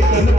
Thank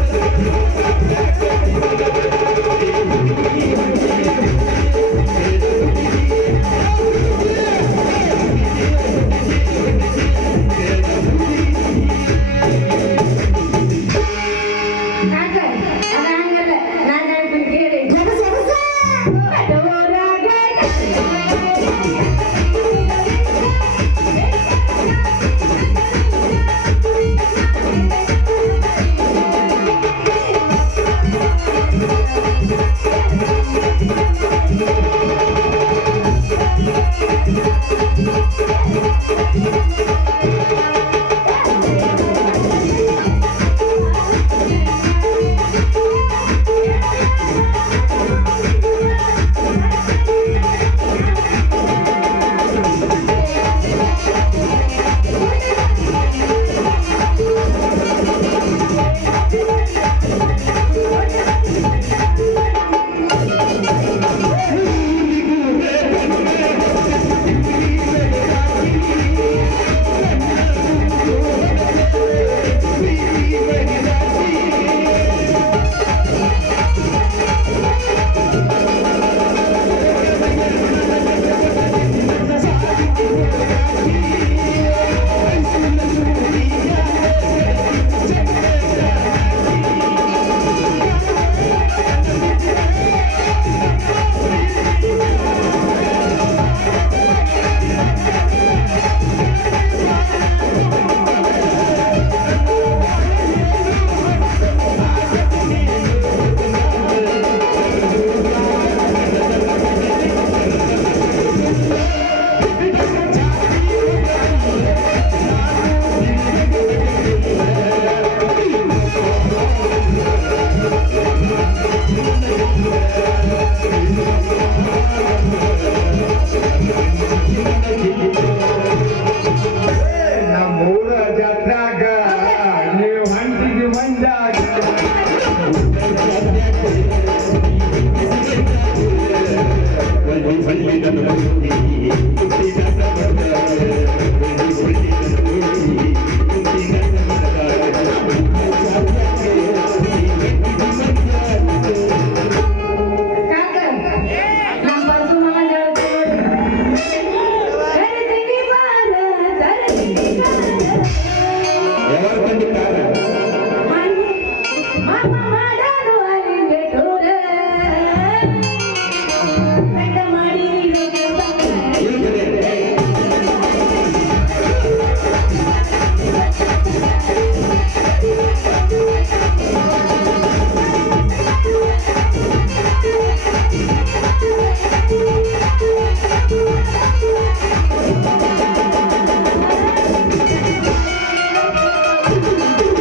you. ಯಾವಾಗ ಬಂದಿ ಕಾರ Thank you.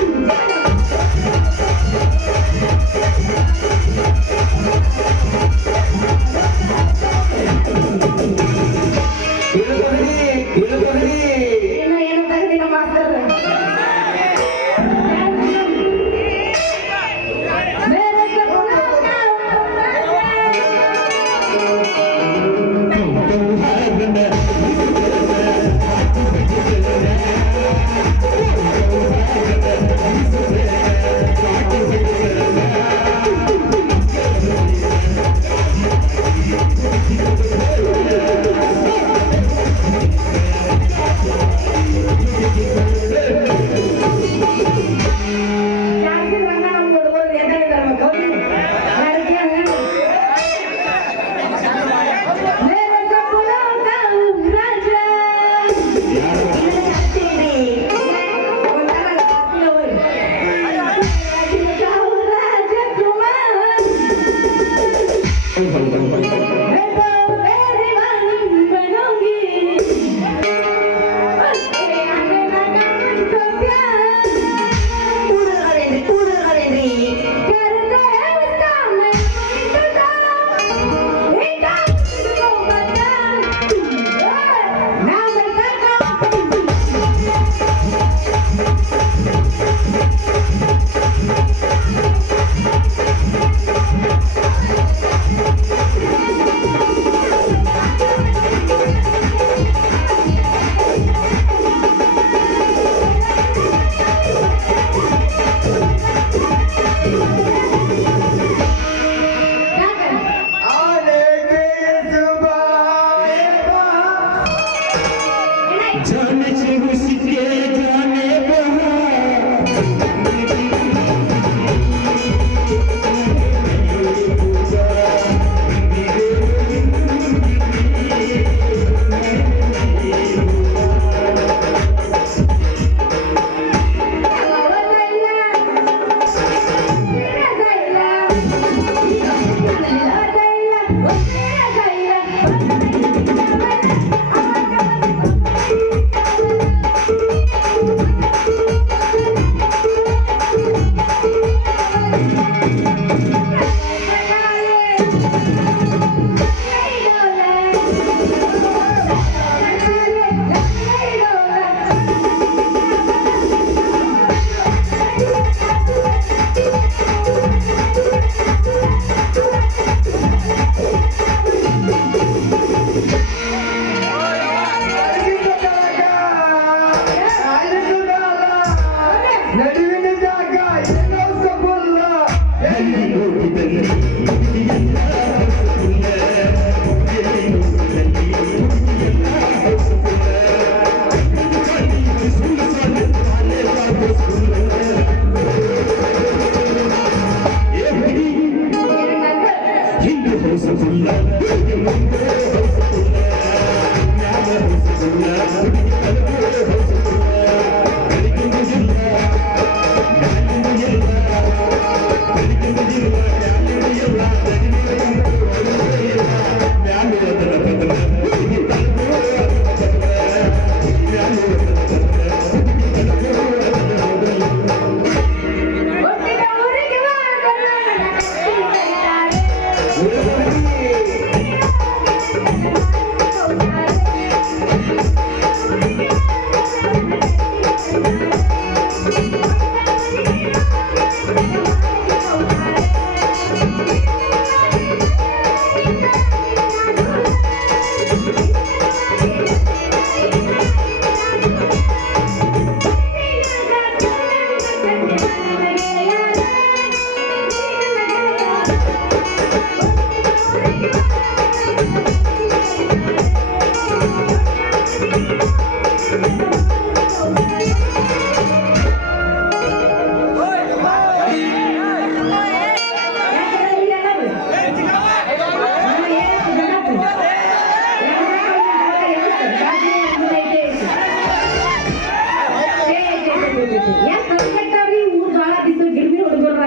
ಯಾಕೆ ಕಟ್ಟಾವ್ರಿ ಊರ್ ಬಾಳ ಬಿದ್ದು ಗಿರ್ಮಿ ಹುಡುಗರ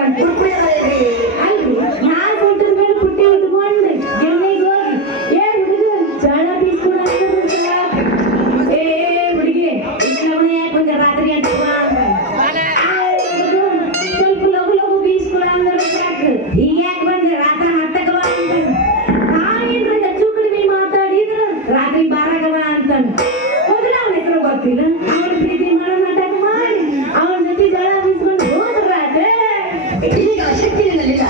ಅಲ್ರಿ ನಾನ್ ಕುಂಟದ ಮೇಲೆ ಪುಟ್ಟಿ ಉಟ್ಕೊಂಡು ಗಿರ್ಮಿಗೆ ಹೋಗಿ ಏ ಹುಡುಗ ಜಳ ಬೀಸ್ಕೊಳ ಏ ಹುಡುಗಿ ಇಷ್ಟವನೇ ಯಾಕೆ ರಾತ್ರಿ ಅಂತ ಸ್ವಲ್ಪ ಲಘು ಲಘು ಬೀಸ್ಕೊಳ ಅಂದ್ರೆ ಸಾಕು ಈಗ ಯಾಕೆ ಬಂದೆ ರಾತ್ರಿ ಹತ್ತಕ್ಕೆ ಬಾ ಅಂತ ನಾವೇನ್ರ ಹೆಚ್ಚು ಕಡಿಮೆ ಮಾತಾಡಿದ್ರ ರಾತ್ರಿ ಬಾರಾಗವ ಅಂತ ಹೋದ್ರೆ ಅವನ ಹೆಸರು ಗೊತ್ತಿಲ್ಲ ಅವನ ಪ್ರೀತಿ ಮಾಡೋ ನಾಟಕ ಮಾಡಿ ಅವನ ಜೊತೆ ಜಳ ಬೀಸ್ಕೊಂಡು ಹೋದ್ರ ಈಗ ಶಕ್ತಿ ನಿನ್ನಲ್ಲಿಲ್ಲ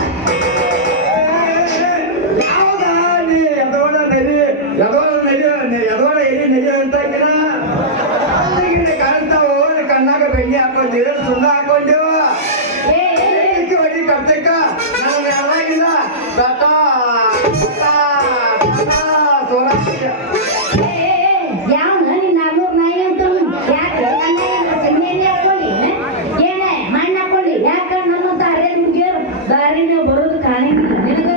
ಕಣ್ಣಾಗ ಬೆಣ್ಣೆ ಹಾಕೊಂಡಿರ ಸುಣ್ಣ ಹಾಕೊಂಡು ಹೊಡಿ ಕರ್ತಕ್ಕ ನನಗೆ ಯಾವಾಗಿಲ್ಲ ಯಾವನ ನಿನ್ನ ಅಮ್ಮೂರ್ ನಾಯಿ ಅಂತ ಯಾಕೆ ಎಣ್ಣೆ ಹಾಕೊಳ್ಳಿ ಏನೇ ಮಣ್ಣು ಹಾಕೊಳ್ಳಿ ಯಾಕ ನಮ್ಮಂತ ಅರೆ ಹುಡುಗಿಯರು ದಾರಿನ ಬರೋದು ಕಾಣಿಲ್ಲ ನಿನಗ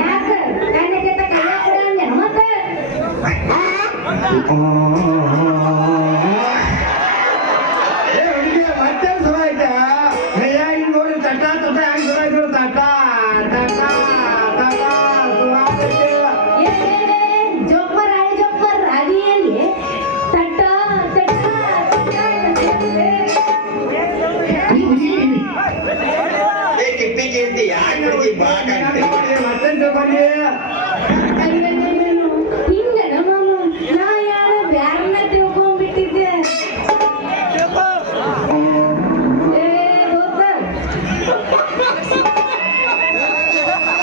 ಯಾಕ ಕಣ್ಣಕ್ಕೆ ಕೈ ಹಾಕೊಡ ಅಂದೆ ಮತ್ತೆ ಮತ್ತೆ ಸುರ ಐತೆ ನೋಡಿ ತಟ್ಟ ತಟ್ಟ ಹೆಂಗ್ ಸುರ ಐತೆ ತಟ್ಟ ತಟ್ಟ ತಟ್ಟ ಸುರ ಜೋಕ್ಮರ್ ಹಳೆ ಜೋಕ್ಮರ್ ಅದಿಯಲ್ಲಿ ತಟ್ಟ ತಟ್ಟ ಕಿಟ್ಟಿ ಕೀರ್ತಿ ಯಾಕೆ ಮತ್ತೆ ತಗೊಂಡಿ ಹಿಂಗ ನಮ್ಮ ನಾ ಯಾರ ಬ್ಯಾರನ್ನ ತಿಳ್ಕೊಂಡ್ಬಿಟ್ಟಿದ್ದೆ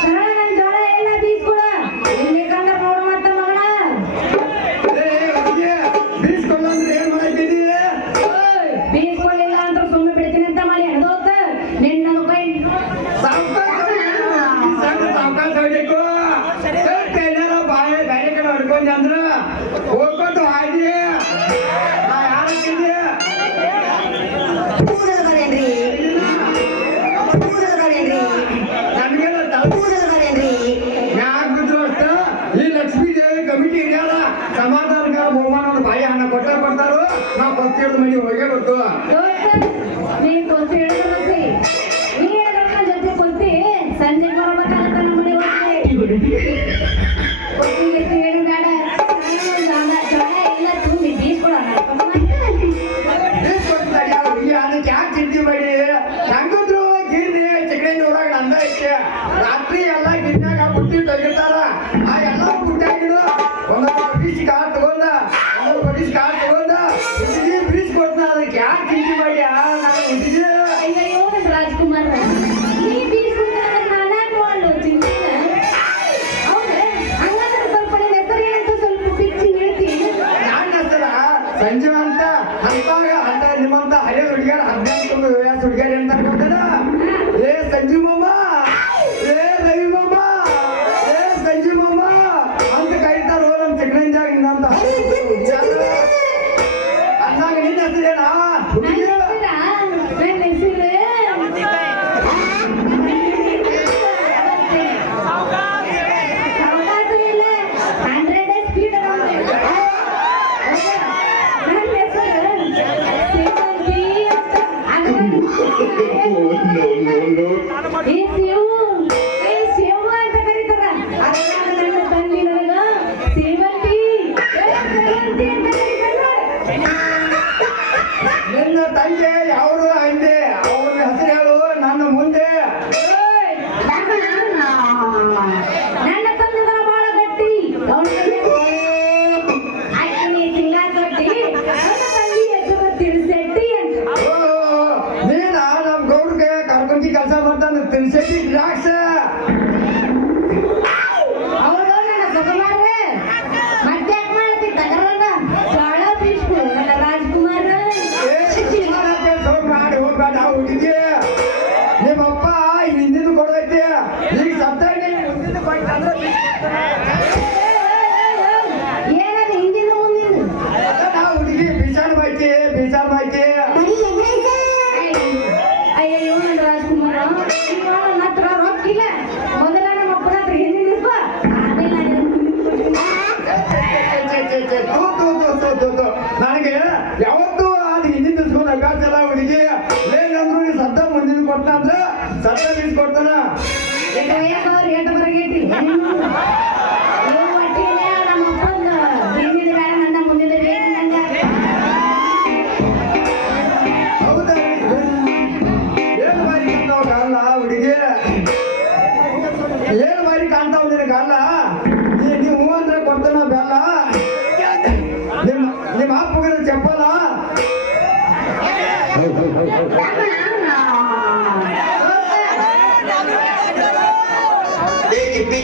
ನನ್ ಜೋಳ ಎಲ್ಲ ಬೀಸ್ಕೊಳ ಎಲ್ಲಿಕಂದ್ರ ನೋಡು ಮತ್ತ ಮಗಳ ಬೀಸ್ಕೊಳ್ಳಂದ್ರೆ ಏನ್ ಮಾಡಿದ್ದೀರಿ ಬೀಸ್ಕೊಳ್ಳಿಲ್ಲ ಅಂತ ಸುಮ್ಮನೆ ಬಿಡ್ತೀನಿ ಅಂತ ಮಾಡಿ ಹೆಣದೋತ ನಿನ್ನ ಕೈ ಸಾವಕಾಶ ಹೊಡಿಬೇಕು ಎಲ್ಲಾರ ಬಾಳೆ ಬೇರೆ ಕಡೆ ಹೊಡ್ಕೊಂಡೆ ಅಂದ್ರ ಹೋಗ್ಕೊಂಡು ಹಾದಿ ನಾ ಯಾರಕ್ಕಿದ್ದೆ ನನ್ಗೆಲ್ಲ ಯಾಕೆ ಬಿದ್ರು ಅಷ್ಟ ಈ ಲಕ್ಷ್ಮೀ ದೇವಿ ಕಮಿಟಿ ಇದೆಯಲ್ಲ ಸಮಾಧಾನಕ ಬಹುಮಾನವನ್ನು ಬಾಯಿ ಹಣ ಕೊಡ್ತಾರೋ ನಾವು ಪ್ರತಿಯೊಂದು ಮನೆ ಹೋಗೇ ಗೊತ್ತು ನೀ ಕೊಸ್ತಿ ಹೇಳೋದಿ ನೀ ಹೇಳೋದ್ರ ಜೊತೆ ಕೊಸ್ತಿ ಸಂಜೆ ಬರಬೇಕಾಗತ್ತ ನಮ್ಮ ಮನೆ ಕೊಸ್ತಿಗೆ ಹೇಳು ಬೇಡ ಜೋಳ ಎಲ್ಲ ತುಂಬಿ ಬೀಸ್ಕೊಳೋಣ ಅದಕ್ಕೆ ಯಾಕೆ ಚಿಂತೆ ಮಾಡಿ ಹೆಂಗಿದ್ರು ಗಿರ್ನಿ ಚಿಕಣಿ ಊರಾಗ ನಂದ ಐತೆ ರಾತ್ರಿ ಎಲ್ಲ ಗಿರ್ನಾಗ ಬುಟ್ಟಿ ತೆಗಿತಾರ ಆ ಎಲ್ಲ ಬುಟ್ಟಾಗಿಡು ಒಂದೊಂದು ಬೀಚ್ ಕಾರ್ ತಗೊಂಡ ಒಂದೊಂದು ಬರೀಸ್ ಕಾರ್ ತಗೊಂಡ ಹುಡುಗಿ ಬೀಚ್ ಕೊಡ್ತಾನ ಅದಕ್ಕೆ ಯಾಕೆ ಚಿಂತೆ ಮಾಡಿ ನಾನು ಹುಡುಗಿ ಅಯ್ಯೋ ನನ್ನ ರಾಜ್ಕುಮಾರ್ ನೀ ಬೀಸ್ಕೊಂಡ್ರೆ ನಾನಾಗ ಮಾಡು ಚಿಂತೆನ ಹೌದು ಹಂಗಂದ್ರೆ ಸ್ವಲ್ಪ ನಿಮ್ಮ ಹೆಸರು ಏನಂತ ಸ್ವಲ್ಪ ಪಿಚ್ಚಿ ಹೇಳ್ತೀನಿ ನನ್ನ ಹೆಸರ ಸಂಜೀವ ಅಂತ ಅಂತ ನಿಮ್ಮಂತ ಹಳೆ ಹುಡುಗಿಯರು 18 ವಯಸ್ಸು ಹುಡುಗಿಯರು ಅಂತ ಗೊತ್ತದ ಏ ಸಂಜೀವ್ ಮಾಮ ಏ ರವಿ ಮಾಮ ಏ ಸಂಜೀವ್ ಮಾಮ ಅಂತ ಕರೀತಾರೋ ನಮ್ಮ ಚಿಕ್ಕನಂಜಾಗ ಇನ್ನಂತ ಅಂದಾಗ ನಿನ್ನ ಹೆಸರೇನಾ ಹುಡುಗಿ ನನ್ನ ಹೆಸರು ಸಾವಕಾಶವಿಲ್ಲ 100 ಸ್ಪೀಡ್ ನನ್ನ ಹೆಸರು ಸೇವಂತಿ ಅಂತ ಶಿವ ಅಂತ ಕರೀತಾರ ಅದ್ರಾಗ ನನ್ನ ತಂಗಿ ನನಗ ಸೇವಂತಿ ಸೇವಂತಿ ಅಂತ ಕರೀತಾರ ನಿನ್ನ ತಂದೆ ಯಾವರು ಅಂದೆ ಅವ್ರ ಹೆಸರು ಹೇಳು ನನ್ನ ಮುಂದೆ ನನ್ನ ತಂದೆನ ಬಹಳ ಗಟ್ಟಿ ಅಕ್ಕಿ ತಿಂಗಳ ಗಟ್ಟಿ ನನ್ನ ತಂಗಿ ಹೆಸರು ತಿರುಸೆಟ್ಟಿ ಅಂತ ನೀನ ನಮ್ ಗೌಡ್ಗೆ ಕರ್ಕೊಂಡಿ ಕೆಲಸ ಮಾಡ್ತಾನೆ ತಿನ್ಸೆಟ್ಟಿ ದ್ರಾಕ್ಷ ಅವರು ನನ್ನ ಸುಕುಮಾರ ಮತ್ತೆ ಯಾಕೆ ಮಾಡ್ತಿ ತಗರನ್ನ ಜೋಳ ಬೀಸ್ಕು ನನ್ನ ರಾಜ್ಕುಮಾರ ಮಾಡಿ ಹೋಗ್ಬೇಡ ಹುಡುಗಿ ನಿಮ್ಮಪ್ಪ ಹಿಂದಿನ ಕೊಡೈತಿ ಈಗ ಸತ್ತ ಮುಂದಿನ ಕೊಟ್ಟಂದ್ರೆ ಏನದು ಹಿಂದಿನ ಮುಂದಿನ ನಾವು ಹುಡುಗಿ ಬೀಸಾಣ ಮಾಹಿತಿ ಅಯ್ಯಯ್ಯೋ ನನ್ನ ರಾಜ್ಕುಮಾರ ನನ್ನ ಹತ್ರ ರೊಕ್ಕಿಲ್ಲ ಮೊದಲ ನಮ್ಮ ಅಪ್ಪನ ಹತ್ರ ಹಿಂದಿನ ಆಮೇಲೆ ನಾನು ತೂ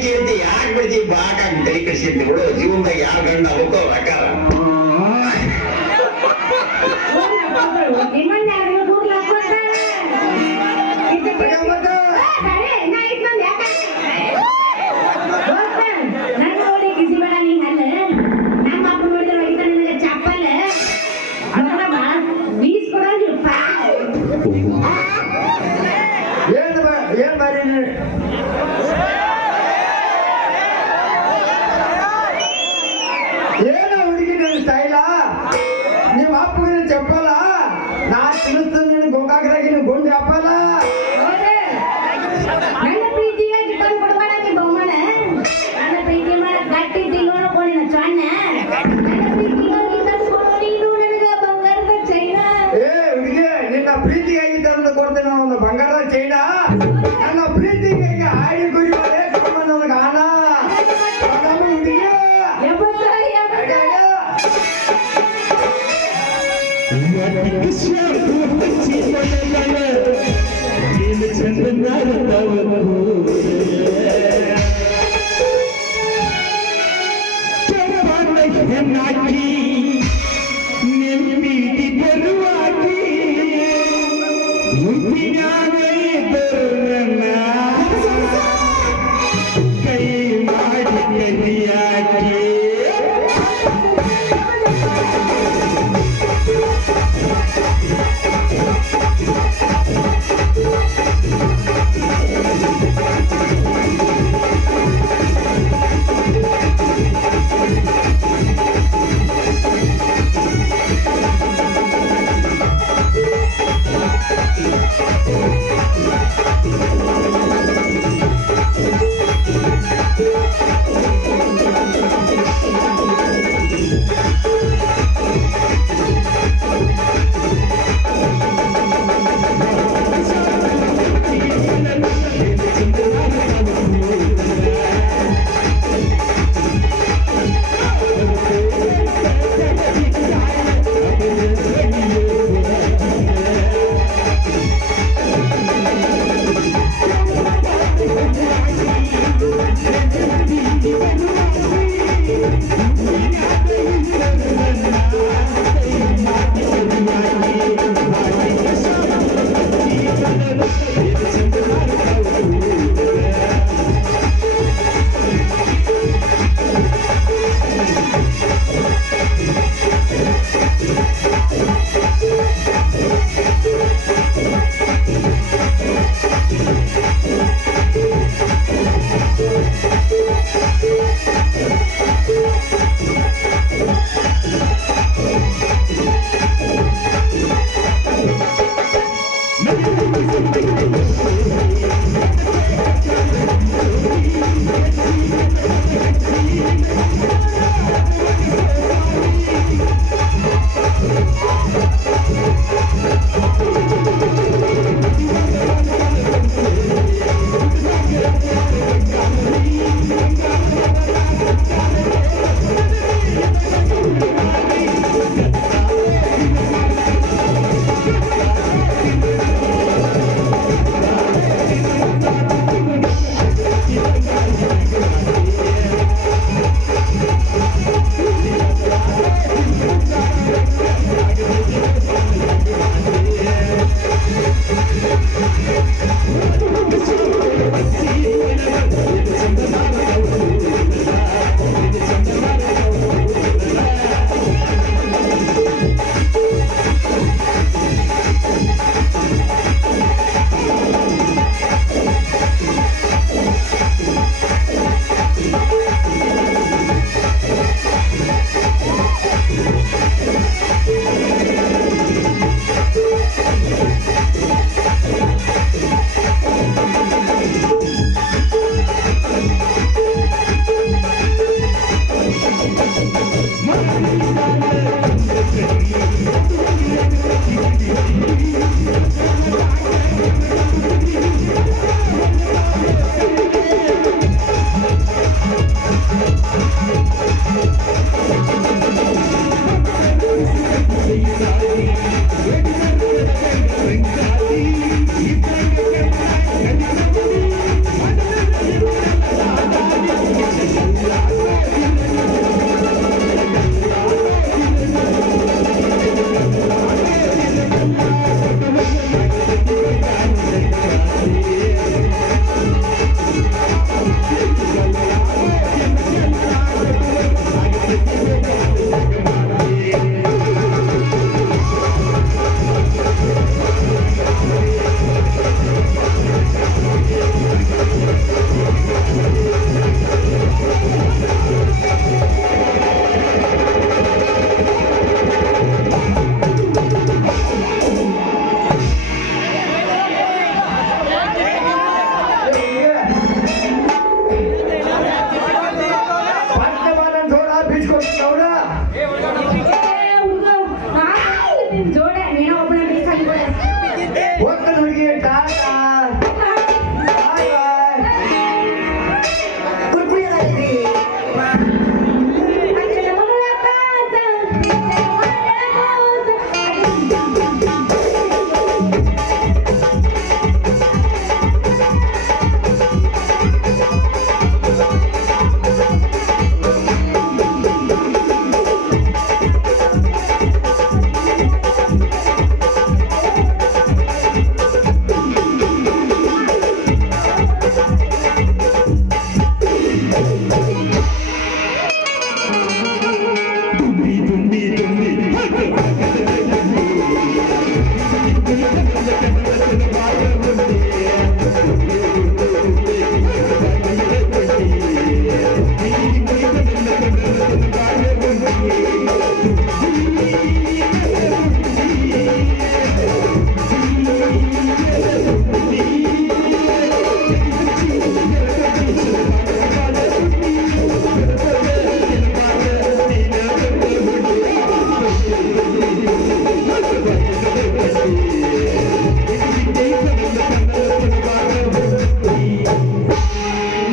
ಪ್ರೀತಿ ಅಂತ ಯಾಕೆ ಬಿಡ್ತೀವಿ ಬಾಕಾಗಿ ತಲೆ ಕಳಿಸಿರ್ತೀವಿ ಬಿಡು ಜೀವನದಾಗ ಯಾರ ಗಂಡ ಹೋಗೋ ಆಕಾರ ನಿಮ್ಮನ್ನ ಯಾರು ಮೂರ್ ಲಕ್ಷ ನನ್ನ ನೋಡಿ ಕಿಸಿ ಬೇಡ ನೀ ಹಲ್ಲ ನಮ್ಮ ಅಪ್ಪ ನೋಡಿದ್ರೆ ಒಗಿತ ನಿನಗೆ ಚಪ್ಪಲ್ ಬೀಸ್ ಕೊಡೋದಿಲ್ಲ ಏನ್ ಬಾರಿ ಏನ ಹುಡುಗಿ ನಿನ್ ಸ್ಟೈಲ ನಿಮ್ಮ ಅಪ್ಪಗಿನ ಚಪ್ಪಲ ನಾ ತಿನ್ನಿಸ್ತೀನಿ ನಿನ್ ಗೋಕಾಕರಾಗಿನ ಗುಂಡಿ ಅಪ್ಪಲ್ಲ ನನ್ನ ಪ್ರೀತಿಗೆ ಚಿಕನ್ ಕೊಡ್ಬೇಡ ನೀ ಬಹುಮಾನ ನನ್ನ ಪ್ರೀತಿ ಮಾಡ ಗಟ್ಟಿ ತಿನ್ನೋಣ ಕೊಡಿನ ಚಣ್ಣ ನನ್ನ ಪ್ರೀತಿಗೆ ನೀನು ನನಗ ಬಂಗಾರದ ಚೈನಾ ಏ ಹುಡುಗಿ ನಿನ್ನ ಪ್ರೀತಿಗಾಗಿ ತಂದು ಕೊಡ್ತೇನೆ ನಾನು ಒಂದು ಬಂಗಾರದ ಚೈನ ನನ್ನ ಪ್ರೀತಿಗೆ ಹಾಡಿ ಗುರಿ ಮಾಡಿ ನನಗೆ ಗಾನ ಹುಡುಗಿ ಕೈ ಮಾಡಿ ಕೈಯಾಕಿ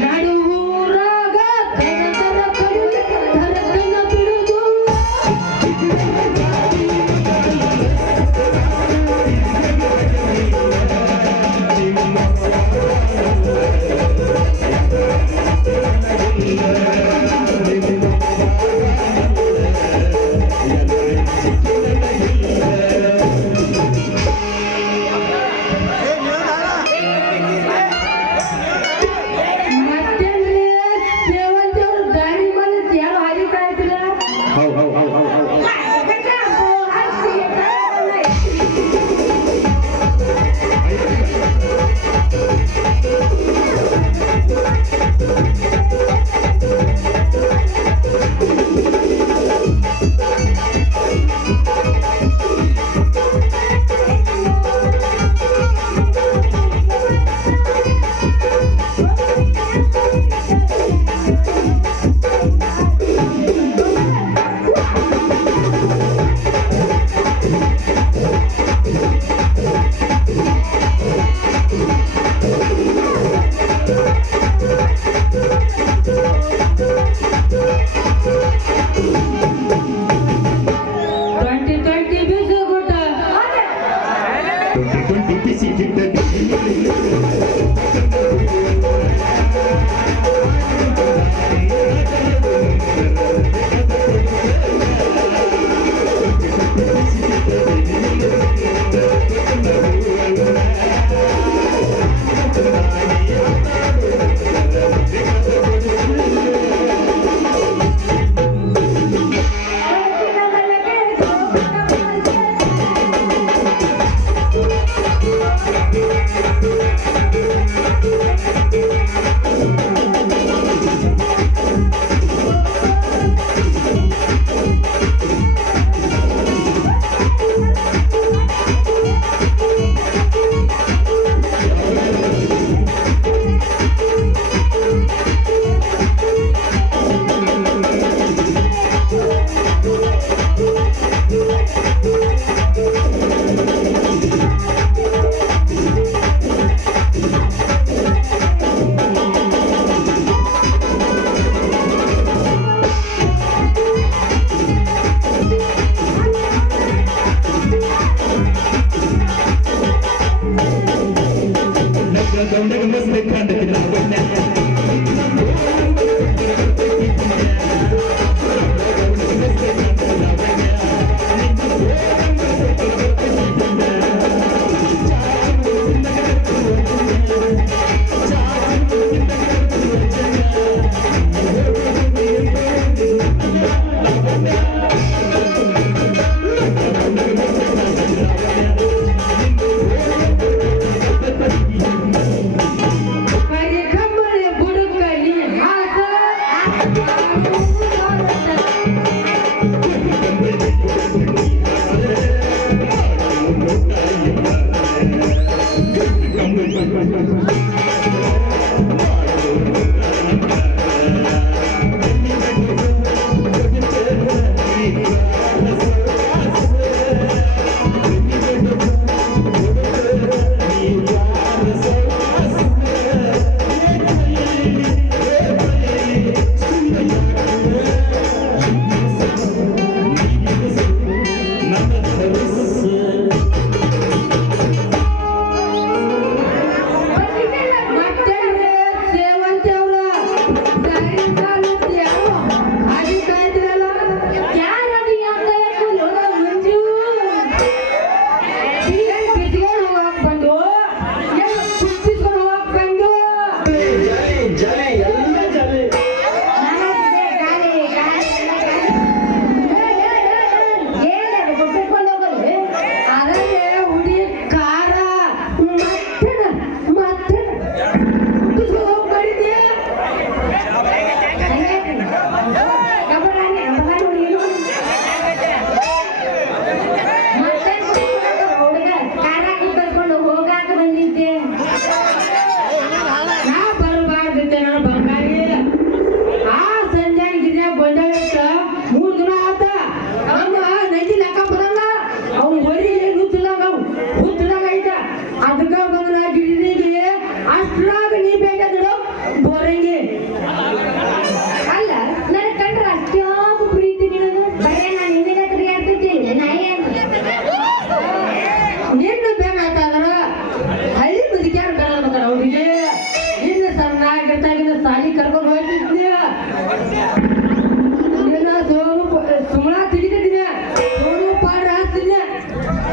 ನಡುವೂರಾಗ ಕರಕರ ಕಡಿದು ಕರಕನ ಬಿಡುದು ಮತ್ತೇನ್ರಿ ಸೇವಂತಿಯವ್ರು ದಾರಿ ಬಂದು ಯಾರು ಹರಿತಾ ಇದ್ರ ಹೌದು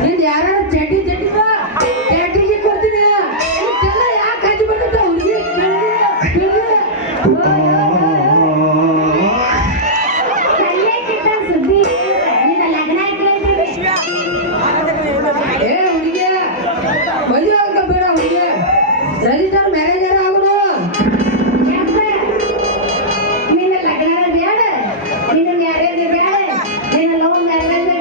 ನಿಂದು ಯಾರು ಚಡ್ಡಿ ಕ್ಯಾಟ್ರಿಗೆ ಕೊಡ್ತೀನಿ ಇಷ್ಟೆಲ್ಲ ಯಾಕೆ ಹಚ್ಚಿ ಬರ್ತೈತೆ ಹುಡುಗಿ ಸುದ್ದಿ ಲಗ್ನ ಏ ಹುಡುಗಿ ಮದುವೆ ಆಗ ಬೇಡ ಹುಡುಗಿ ರಜಿಸ್ಟರ್ ಮ್ಯಾರೇಜರ್ ಆಗುದು ನಿನ್ನ ಲಗ್ನ ಬೇಡ ನಿನ್ನ ಮ್ಯಾರೇಜ್ ಬೇಡ ನಿನ್ನ ಲವ್ ಮ್ಯಾರೇಜ್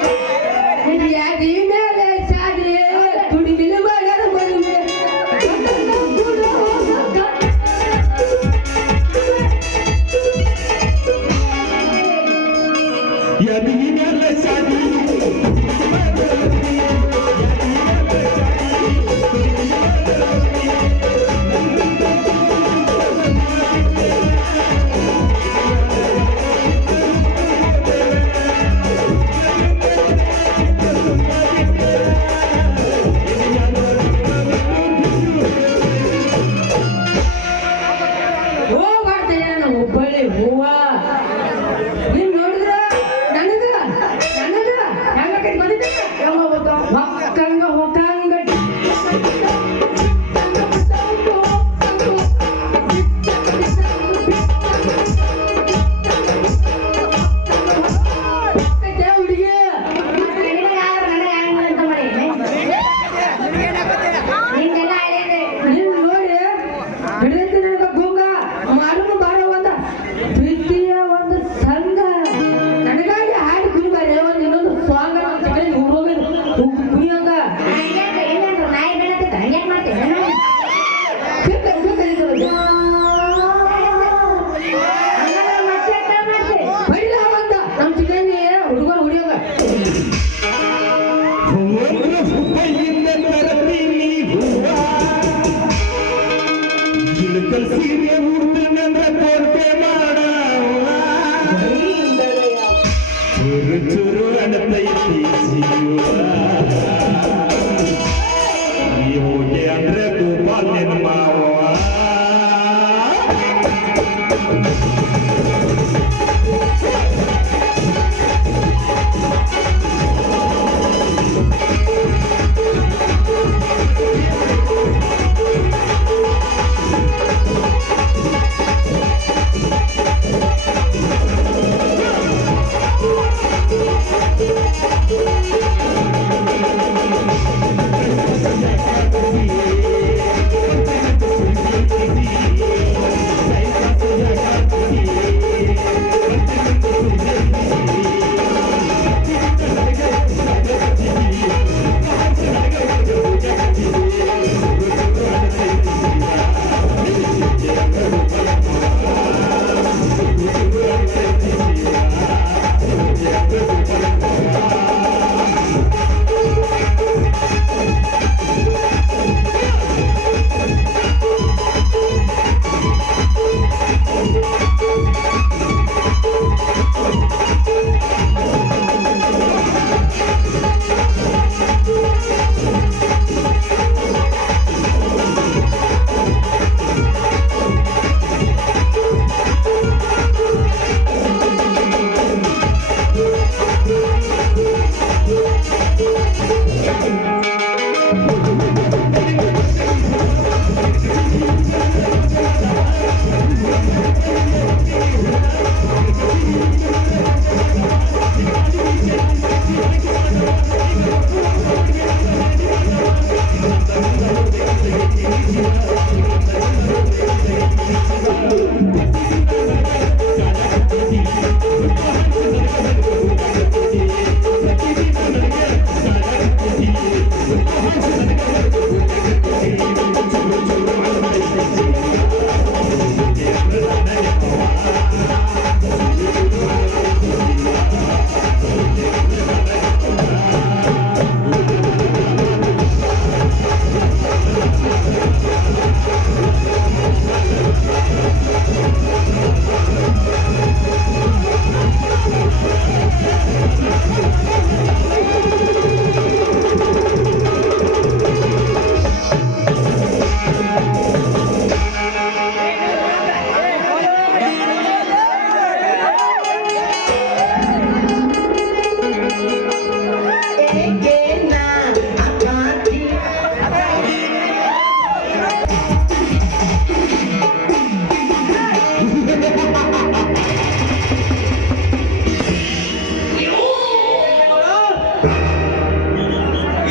ನಿನ್ನ ಯಾದಿ ಮೇಲೆ ಶಾದಿ ಹುಡುಗಿನ ಮಾಡ್ಯಾರ ಮದುವೆ यदि मेल शादी ಹೋಗ್ಬಾರ್ದೇನೆ ನಾನು ಹುಬ್ಬಳ್ಳಿ ಹೂವ ನೀನ್ ನೋಡಿದ್ರ ನನಗ ಹೆಂಗ ಬಂದಿದ್ದೆ ಹೊಕ್ಕಂಗ ಹೊಕ್ಕಂಗ ಹುಡುಗಿ ನೀನ್ ನೋಡಿ ಹಿಡಿದೈತಿ ನನಗ ಗೋಂಗ ಮಾಲೂಮ ಬಾರ ಒಂದ ಪ್ರೀತಿಯ ಒಂದು ಸಂಘ ನನಗಾಗಿ ಹಾಡಿ ಕುಣಿಬಾರೆ ಒಂದು ಇನ್ನೊಂದು ಸ್ವಾಂಗ ಕುಣಿಯಂಗ ಬಡಿಲ ಬಂದ ನಮ್ಮ ಚಿಕನ್ ಹುಡುಗರು ಹುಡಿಯಂಗ ಹುಬ್ಬಳ್ಳಿಯಿಂದ ತರ್ತೀನಿ ಹೂವ ಇಳಕಲ್ ಸೀರೆ ಉಡ್ತನಂದ್ರ ಕೋರ್ಪೆ ಮಾಡವ ಚೂರು ಚೂರು ಅಣತೈತಿ ಜೀವ ಹೋಗಿ ಅಂದ್ರೆ ಗೋಪಾಲ್ಯನ ಮಾವ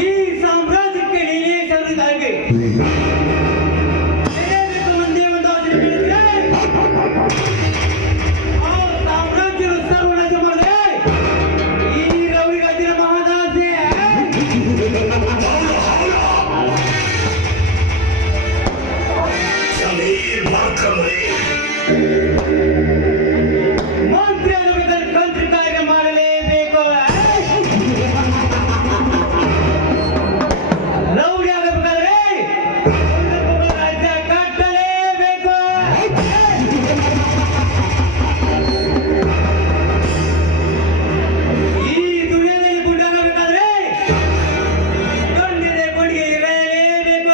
ಈ ಸಾಮ್ರಾಜ್ಯಕ್ಕೆ ನೀನೇ ಸರಿದಾಗಿ ಒಂದೇ ಒಂದು ಆಸೆ ಬೆಳೆದ್ರೆ ಆ ಸಾಮ್ರಾಜ್ಯದ ಸರ್ವನಾಶ ಮಾಡಿದ್ರೆ ಈ ರವಿರಾಜನ ಮಹಾದಾಸೆ ಸಮೀರ್ ಮಾರ್ಕಂದ್ರೆ ಮಂತ್ರಿ ಆಗಬೇಕಾದ್ರೆ ಕಂತ್ರ ಕಾರ್ಯ ಮಾಡಲೇಬೇಕು ರೌಡಿ ಆಗಬೇಕಾದ್ರೆ ರಾಜ್ಯ ಕಟ್ಟಲೇಬೇಕು ಈ ದುನಿಯಾದಲ್ಲಿ ಗುಂಡಾಗಬೇಕಾದ್ರೆ ಗಂಡಿದೆ ಕೊಡುಗೆ ಇರಲೇಬೇಕು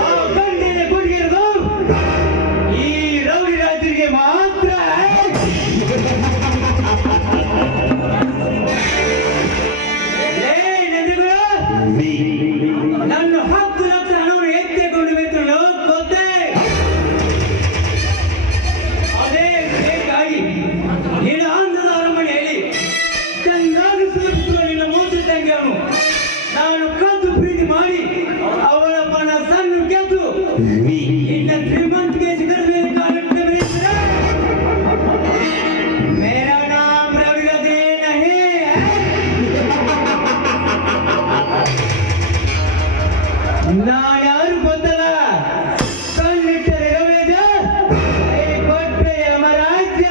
ಆ ಗಂಡಿದೆ ಕೊಡುಗೆ ಇರೋದು ಈ ರೌಡಿ ರಾಜರಿಗೆ ಮಾತ್ರ ಲೇ ನಂದಿಗಳು, ನನ್ನ 10 ಲಕ್ಷ ಹಣವನ್ನು ಎತ್ತಿಕೊಂಡು ಬೇಕು ಗೊತ್ತೇ ಅದೇ ಬೇಕಾಗಿ ನಿನ್ನ ಆಂಧ್ರದ ಅರಮನೆಯಲ್ಲಿ ಚೆನ್ನಾಗಿ ಸುಲಭಿಸುವ ನಿನ್ನ ಮೂರ್ತಿ ತಂಗಿಯನ್ನು ನಾನು ಕದ್ದು ಪ್ರೀತಿ ಮಾಡಿ ಅವಳ ಮನಸ್ಸನ್ನು ಗೆದ್ದು ನಿನ್ನ ಶ್ರೀಮಂತಿಗೆ ಶಿಖರ ಮೇಲೆ ಕಾಲಿಟ್ಟು ಬೆಳೆಸಿದರೆ ಮೇರಾ ನಾಮ ರವಿರಾಜ್ ನಹಿ ನಾನ್ಯಾರು ಗೊತ್ತಲ್ಲ ಕಣ್ಣಿಟ್ಟರೆ ರವಿರಾಜ ಕೈ ಕೊಟ್ಟರೆ ಯಮರಾಜ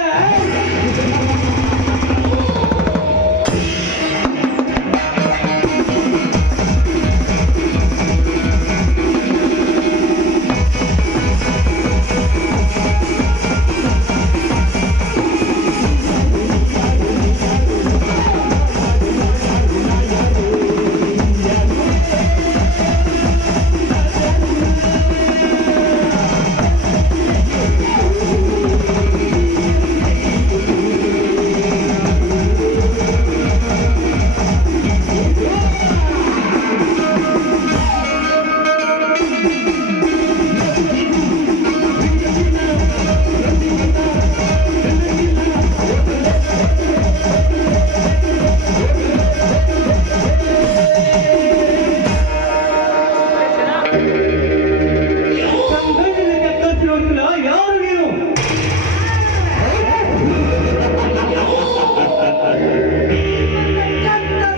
ಸಂಘಟನೆಗೆ ಕತ್ತಿರೋದಿಲ್ಲ ಯಾರು ನೀನು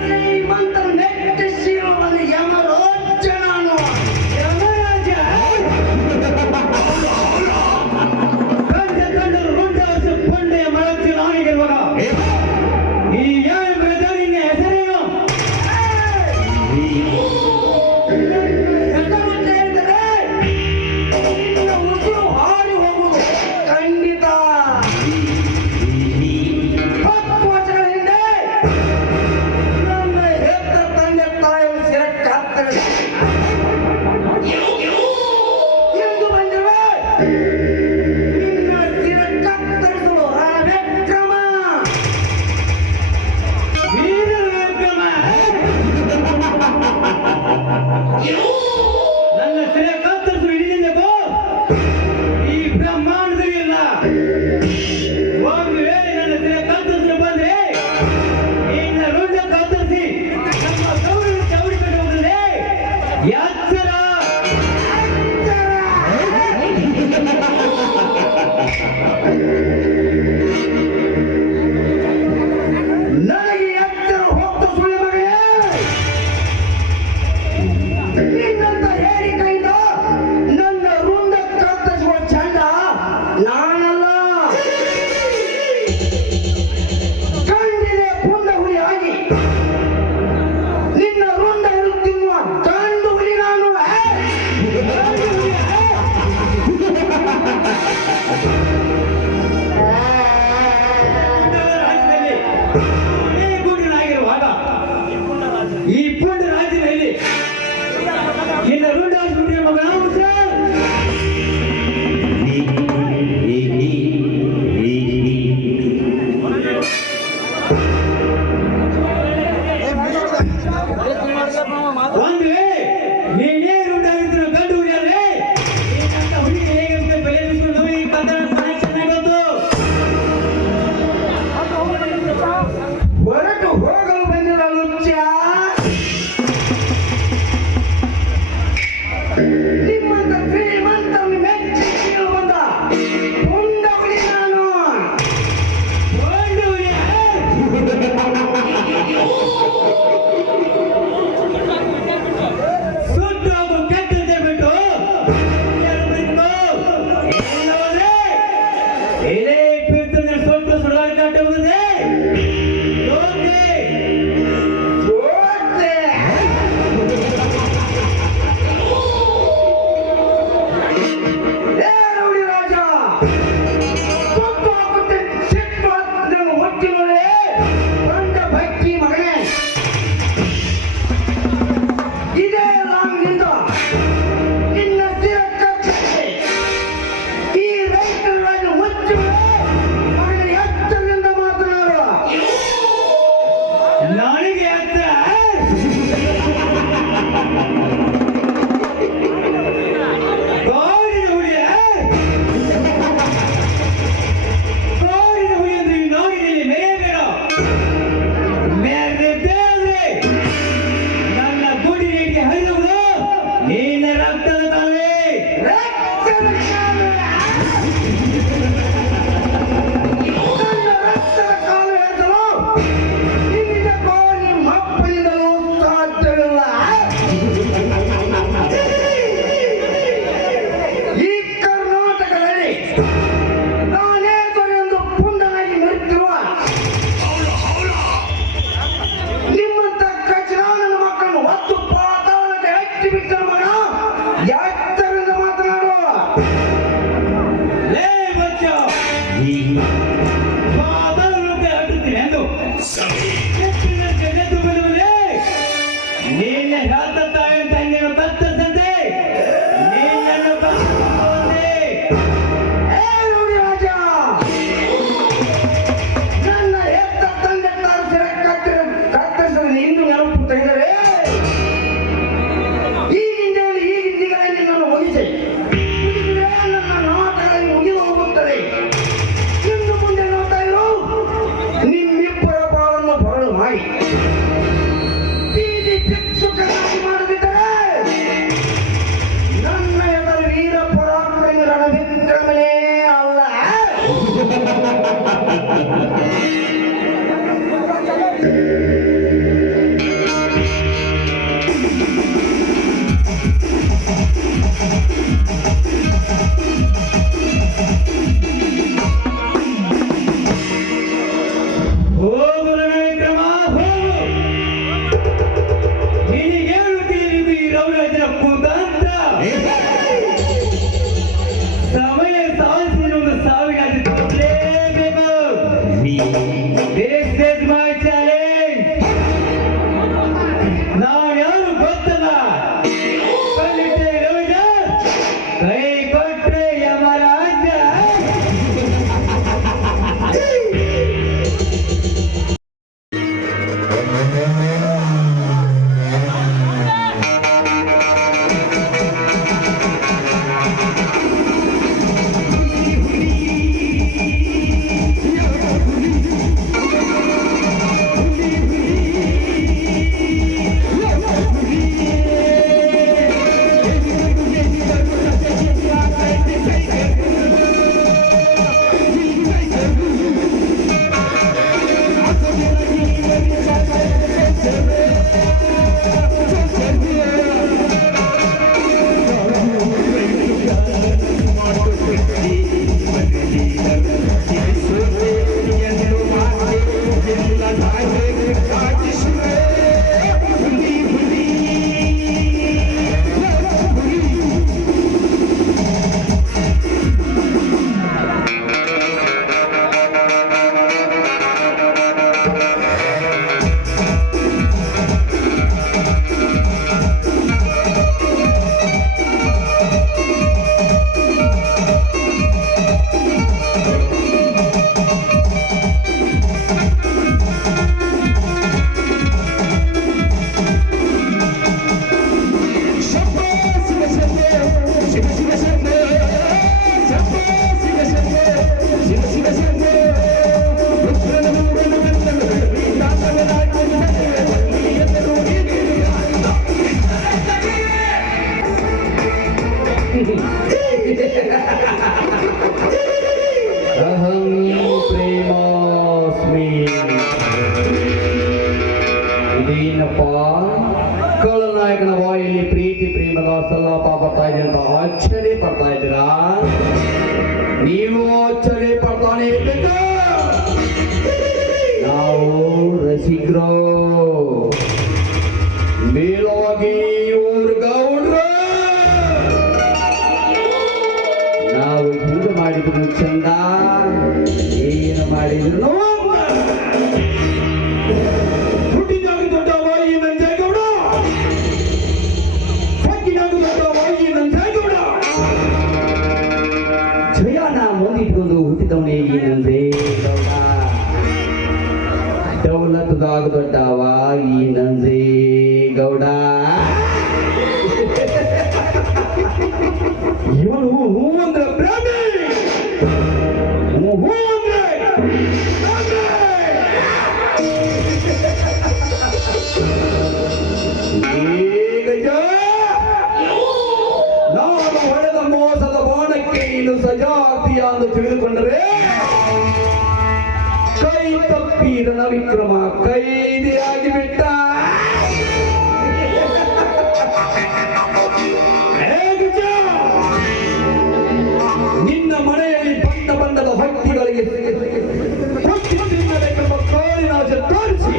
ಶ್ರೀಮಂತರ ನೆಟ್ಟಿಸಿರುವವನು ಯಮರೋಚ ನಾನು. ಯಮರಾಜ ಕಂಡ ಕಂಡರು ರುಂಡಾಸು ಕೊಂಡೆಯ ಮರಕ್ಕೆ ನಾನಿಗೆ ಮಗ ಈ ಯಾವ ನಿನ್ನ ಹೆಸರೇನು ಹೆಸರು ಹೇಳಿದರೆ ನಿನ್ನ ಉಸಿರು ಹಾರಿ ಹೋಗುವುದು ಖಂಡಿತ. 10 ವರ್ಷಗಳ ಹಿಂದೆ ನನ್ನ ಹೆತ್ತ ತಂದೆ ತಾಯಿಯ ಶಿರ ಕತ್ತರಿಸಿ ಎಂದು ಬಂದಿರುವೆ ನಿನ್ನ ಶಿರ ಕತ್ತರಿಸುವ ರಣವಿಕ್ರಮ. ಮಾತಾಡುವುದೇ ಜೋಕೆ. ಜೋತೆ. ಏ ರೌಡಿ ರಾಜ, ಸುತ್ತು ಹಾಕುತ್ತೆ ಸಿಟ್ಟು ಹತ್ತಿರ ಹೊಟ್ಟಿನೊಳಗೆ ಬಂದ ಭಕ್ತಿ ಮಗನೇ. ಇದೇ ರಾಮನಿಂದ ನಿನ್ನ ಸ್ಥಿರ ಕರ್ತವ್ಯ. ಈ ರೈತರನ್ನು ಮುಚ್ಚು ಮಗನ ಎತ್ತರದಿಂದ ಮಾತನಾಡುವ. ನನಗೆ ಹತ್ರ ಗೋರಿನ ಹುಲಿಯ ಅಂದ್ರೆ ಈ ನಾಡಿನಲ್ಲಿ ಮೇಯಬೇಡ. ಮೇರೆದ್ರೆ ನನ್ನ ಗುಡಿ ನೀಡಿಗೆ ಹರಿಯುವುದು ನಿನ್ನ ರಕ್ತದ ತಾವೇ. ರಕ್ತದ ಕಾಲುವೆ. ನನ್ನ ರಕ್ತದ ಕಾಲುವೆ ಎತ್ತಲು ನಿನ್ನಿಂದಲೋ ನಿಮ್ಮ ಅಪ್ಪನಿಂದಲೂ ಸಾಧ್ಯವಿಲ್ಲ. ಈ ಕರ್ನಾಟಕದಲ್ಲಿ ನಾನೇ ದೊರೆಯೊಂದು ಪುಂಡನಾಗಿ ಮೆರೆತಿರುವ ನಿಮ್ಮಂತ ಕಚರಾನನ ಮಕ್ಕಳನ್ನು ಒತ್ತು ಪಾತಾಳಕ್ಕೆ ಹಚ್ಚಿ ಬಿಟ್ಟ ಮಗ ಎತ್ತರದಿಂದ ಮಾತನಾಡುವ. ಲೇ ಬಚ್ಚ, ಮಾತಾಡುವಂತೆ ಅಡ್ಡುತ್ತೀನಿ ಎಂದು ಎತ್ತಿನ ಜಗತ್ತು ಬರುವುದೇ ನಿನ್ನ ರಾತ ತಾಯಿ ತಂದೆಯನ್ನು ಕತ್ತರಿಸಂತೆ ನಿನ್ನನ್ನು ಕತ್ತರಿಸುವಂತೆ. ಏ ನೋಡಿ ರಾಜ, ನನ್ನ ಹೆತ್ತ ತಂದೆ ತಾರಸಿರ ಕತ್ತರಿಸಿದ ಇಂದು ನೆನಪು ತೆಗೆದರೆ ಈಗಿಂದಲೇ ನನ್ನನ್ನು ಮುಗಿಸಿ ಮುಗಿಸಿದರೆ ನನ್ನ ನಾಟಕದಲ್ಲಿ ಮುಗಿದು ಹೋಗುತ್ತದೆ. ಇನ್ನು ಮುಂದೆ ನೋಡ್ತಾ ಇರು, ನಿಮ್ಮಿಬ್ಬರ ಬಾಳನ್ನು ಬರಲು ಮಾಡಿ ಬೀದಿ ಭಿಕ್ಷುಕನಾಗಿ ಮಾಡದಿದ್ದರೆ ನನ್ನ ಎದುರು ವೀರ ಪರಾಕ್ರಮಿ ರಣವಿಕ್ರಮನೇ ಅಲ್ಲ. ಹೋಗು ರಣವಿಕ್ರಮ, ಹೋಗು. ನಿನಗೇನು ತಿಳಿದಿದ್ದು ಈ ರೌರಾಜನ ಕುತಂತ್ರ? ಸಮಯ ಸಾಧಿಸಿ ಒಂದು ಸಾವಿರಾಜು ತೋರಿಸಲೇಬೇಕು. This is my challenge. ನಾನ್ಯಾರು ಗೊತ್ತಲ್ಲ? ಕಲ್ಲಿಟ್ಟೆ ರೌಜ, ಕೈ ಕೊಟ್ರೆ ಯಮರಾಜ. ಅಹಂ ಪ್ರೇಮಾಸ್ಮಿ. ಇದೇನಪ್ಪ ಕಳನಾಯಕನ ಬಾಯಲ್ಲಿ ಪ್ರೀತಿ ಪ್ರೇಮದ ಸಲ್ಲಾಪ ಬರ್ತಾ ಇದೆ ಅಂತ ಆಶ್ಚರ್ಯ ಪಡ್ತಾ ಇದ್ದೀರಾ? ನೀವು ಆಶ್ಚರ್ಯ ಪಡ್ತಾನೆ ಇರ್ಬೇಕು. ನಾವು ರಸಿಕರು ಮೇಲೋಗಿ ಊರ್ ಗೌಡ್ರು ನಾವು ಹಿಂಗೆ ಮಾಡಿದ್ರು ಚಂದ ಏನು ಮಾಡಿದ್ರು ಹುಟ್ಟಿದಾಗ ದೊಡ್ಡವ ಈ ನಂಜೇಗೌಡ ಸಕ್ಕಿನಾಗ ದೊಡ್ಡವ ಈ ನಂಜೇಗೌಡ ಜಯನ ಮುಂದಿಟ್ಕೊಂಡು ಹುಟ್ಟಿದವನೇ ಈ ನಂಜೇಗೌಡ ದೌಲತ್ದಾಗ ದೊಡ್ಡವ ಈ ನಂಜೇಗೌಡ ಇವನು ಹೂ ಅಂದ್ರೆ ಬ್ರಾಹ್ಮಿ ಹೂ ಅಂದ್ರೆ ಈಗ ನಾನು ಹೊಡೆದ ಮೋಸದ ಬಾಣಕ್ಕೆ ಇನ್ನು ಸಜಾತಿಯ ಎಂದು ತಿಳಿದುಕೊಂಡರೆ ಕೈ ತಪ್ಪಿ ರಣವಿಕ್ರಮ ಕೈದಿಯಾಗಿ ಬಿಟ್ಟ ನಿನ್ನ ಮನೆಯಲ್ಲಿ ಬಣ್ಣದ ಹಕ್ಕಿಗಳಿಗೆ ಹೊತ್ತಿ ತಿನ್ನಬೇಕೆಂಬ ಕಾಳಿನಾಶ ತೋರಿಸಿ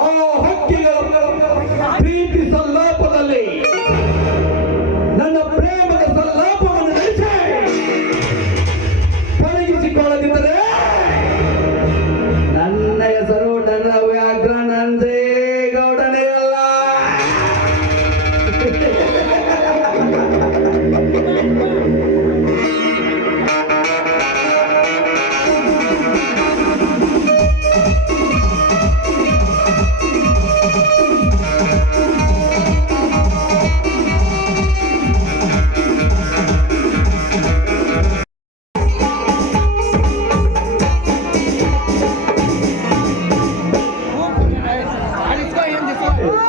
ಆ ಹಕ್ಕಿಗಳ ಪ್ರೀತಿ ಸಲ್ಲಾಪದಲ್ಲಿ ನನ್ನ ಪ್ರೇಮದ ಸಲ್ಲಾಪವನ್ನು ನಡೆಸಿ ಪಳಗಿಸಿಕೊಳ್ಳದಿದ್ದರೆ ನನ್ನ ಹೆಸರು ನನ್ನ ವ್ಯಾಘ್ರ ನಂಜೇಗೌಡನೇ ಅಲ್ಲ.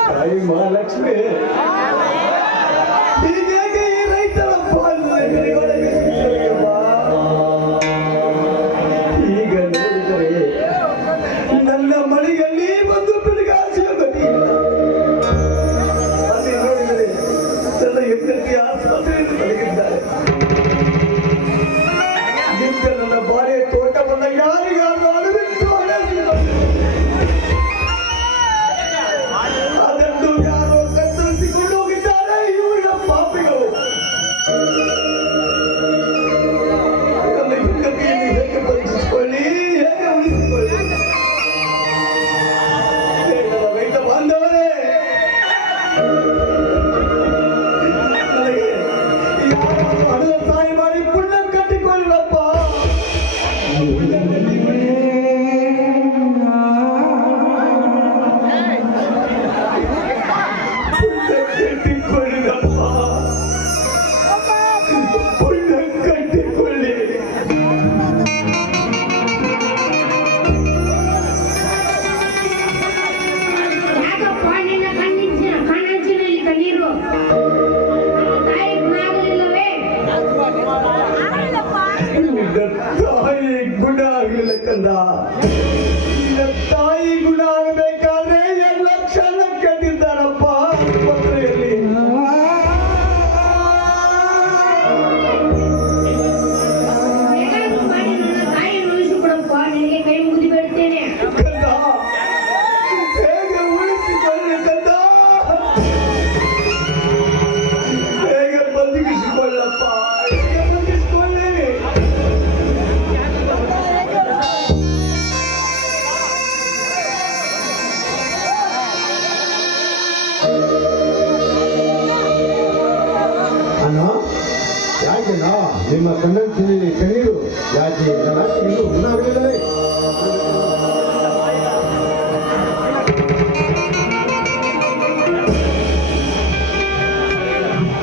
ತಾಯಿ ಮಹಾಲಕ್ಷ್ಮಿ ಹೀಗಾಗಿ ಈ ರೈತರ ಪಾಲನೆಗೊಳಗೆ ಈಗ ನೋಡಿದರೆ ನನ್ನ ಮನೆಯಲ್ಲಿ ಒಂದು ಬೆಳಗಾಸಿಯ ಗತಿ ಅಲ್ಲಿ ನೋಡಿದರೆ ನನ್ನ ಹೆಂಡತಿ ಆಸ್ಪತ್ರೆಯಲ್ಲಿ ಮಲಗಿದ್ದಾರೆ ನಿಂತ ನನ್ನ ಬಾಳೆ ತೋಟವನ್ನು ಯಾರಿಗಾದ್ರೂ ಅಡವಿಟ್ಟು ಹಣಸಿಲ್ಲ ಅದನ್ನು ಯಾರೋ ಕತ್ತರಿಸಿಕೊಂಡು ಹೋಗಿದ್ದಾರೆ ಇವರ ಪಾಪಿಗಳು. ನನ್ನ ಹೆಂಡತಿಯನ್ನು ಹೇಗೆ ಪರೀಕ್ಷಿಸಿಕೊಳ್ಳಿ ಹೇಗೆ ಉಳಿಸಿಕೊಳ್ಳಿ ನನ್ನ ರೈತ ಬಾಂಧವರೇ ನನಗೆ ಯಾರಾದರೂ ಹಣದ ಸಹಾಯ ಮಾಡಿ ಪುಣ್ಯ ಕಟ್ಟಿಕೊಳ್ಳಿರಪ್ಪ. ಪುಣ್ಯ ಕಟ್ಟಿಕೊಳ್ಳಿ. ಕಟ್ಟಿಕೊಳ್ಳಿರಪ್ಪ ಪುಣ್ಯ ಕಟ್ಟಿಕೊಳ್ಳಿ. ಯಾಕಪ್ಪ ನಿನ್ನ ಕಣ್ಣಂಚಿನಲ್ಲಿ ಕಣ್ಣೀರು ತಾಯಿ ಗುಣ ಆಗಲಿಲ್ಲವೇ? ತಾಯಿ ಗುಣ ಆಗಲಿಲ್ಲ ಕಂದ. ತಾಯಿ ಗುಣ ಆಗಬೇಕಾದ್ರೆ ಎಲ್ಲ ಕ್ಷಣ ಕಟ್ಟಿದ್ದಾರಪ್ಪ ಆಸ್ಪತ್ರೆಯಲ್ಲಿ. ಹೇಗಾದ್ರೂ ಮಾಡಿ ನನ್ನ ತಾಯಿಯನ್ನು ಉಳಿಸಿಕೊಡಪ್ಪ, ನಿನಗೆ ಕೈ ಮುಗಿದು ಬೇಡ್ತೇನೆ. ಕಂದ ಹೇಗೆ ಉಳಿಸಿಕೊಳ್ಳಿ ಕಂದ, ಹೇಗೆ ಬದುಕಿಸಿಕೊಳ್ಳಪ್ಪ, ಹೇಗೆ ಬದುಕಿಸಿಕೊಳ್ಳಿ. ಅಣ್ಣ ಯಾಕೆಣ್ಣ ನಿಮ್ಮ ಕಣ್ಣಲ್ಲಿ ಕಣ್ಣೀರು ಯಾಕೆ ನನ್ನ ಇನ್ನೂ ಹುಣ್ಣಾಗಲಿಲ್ಲವೇ?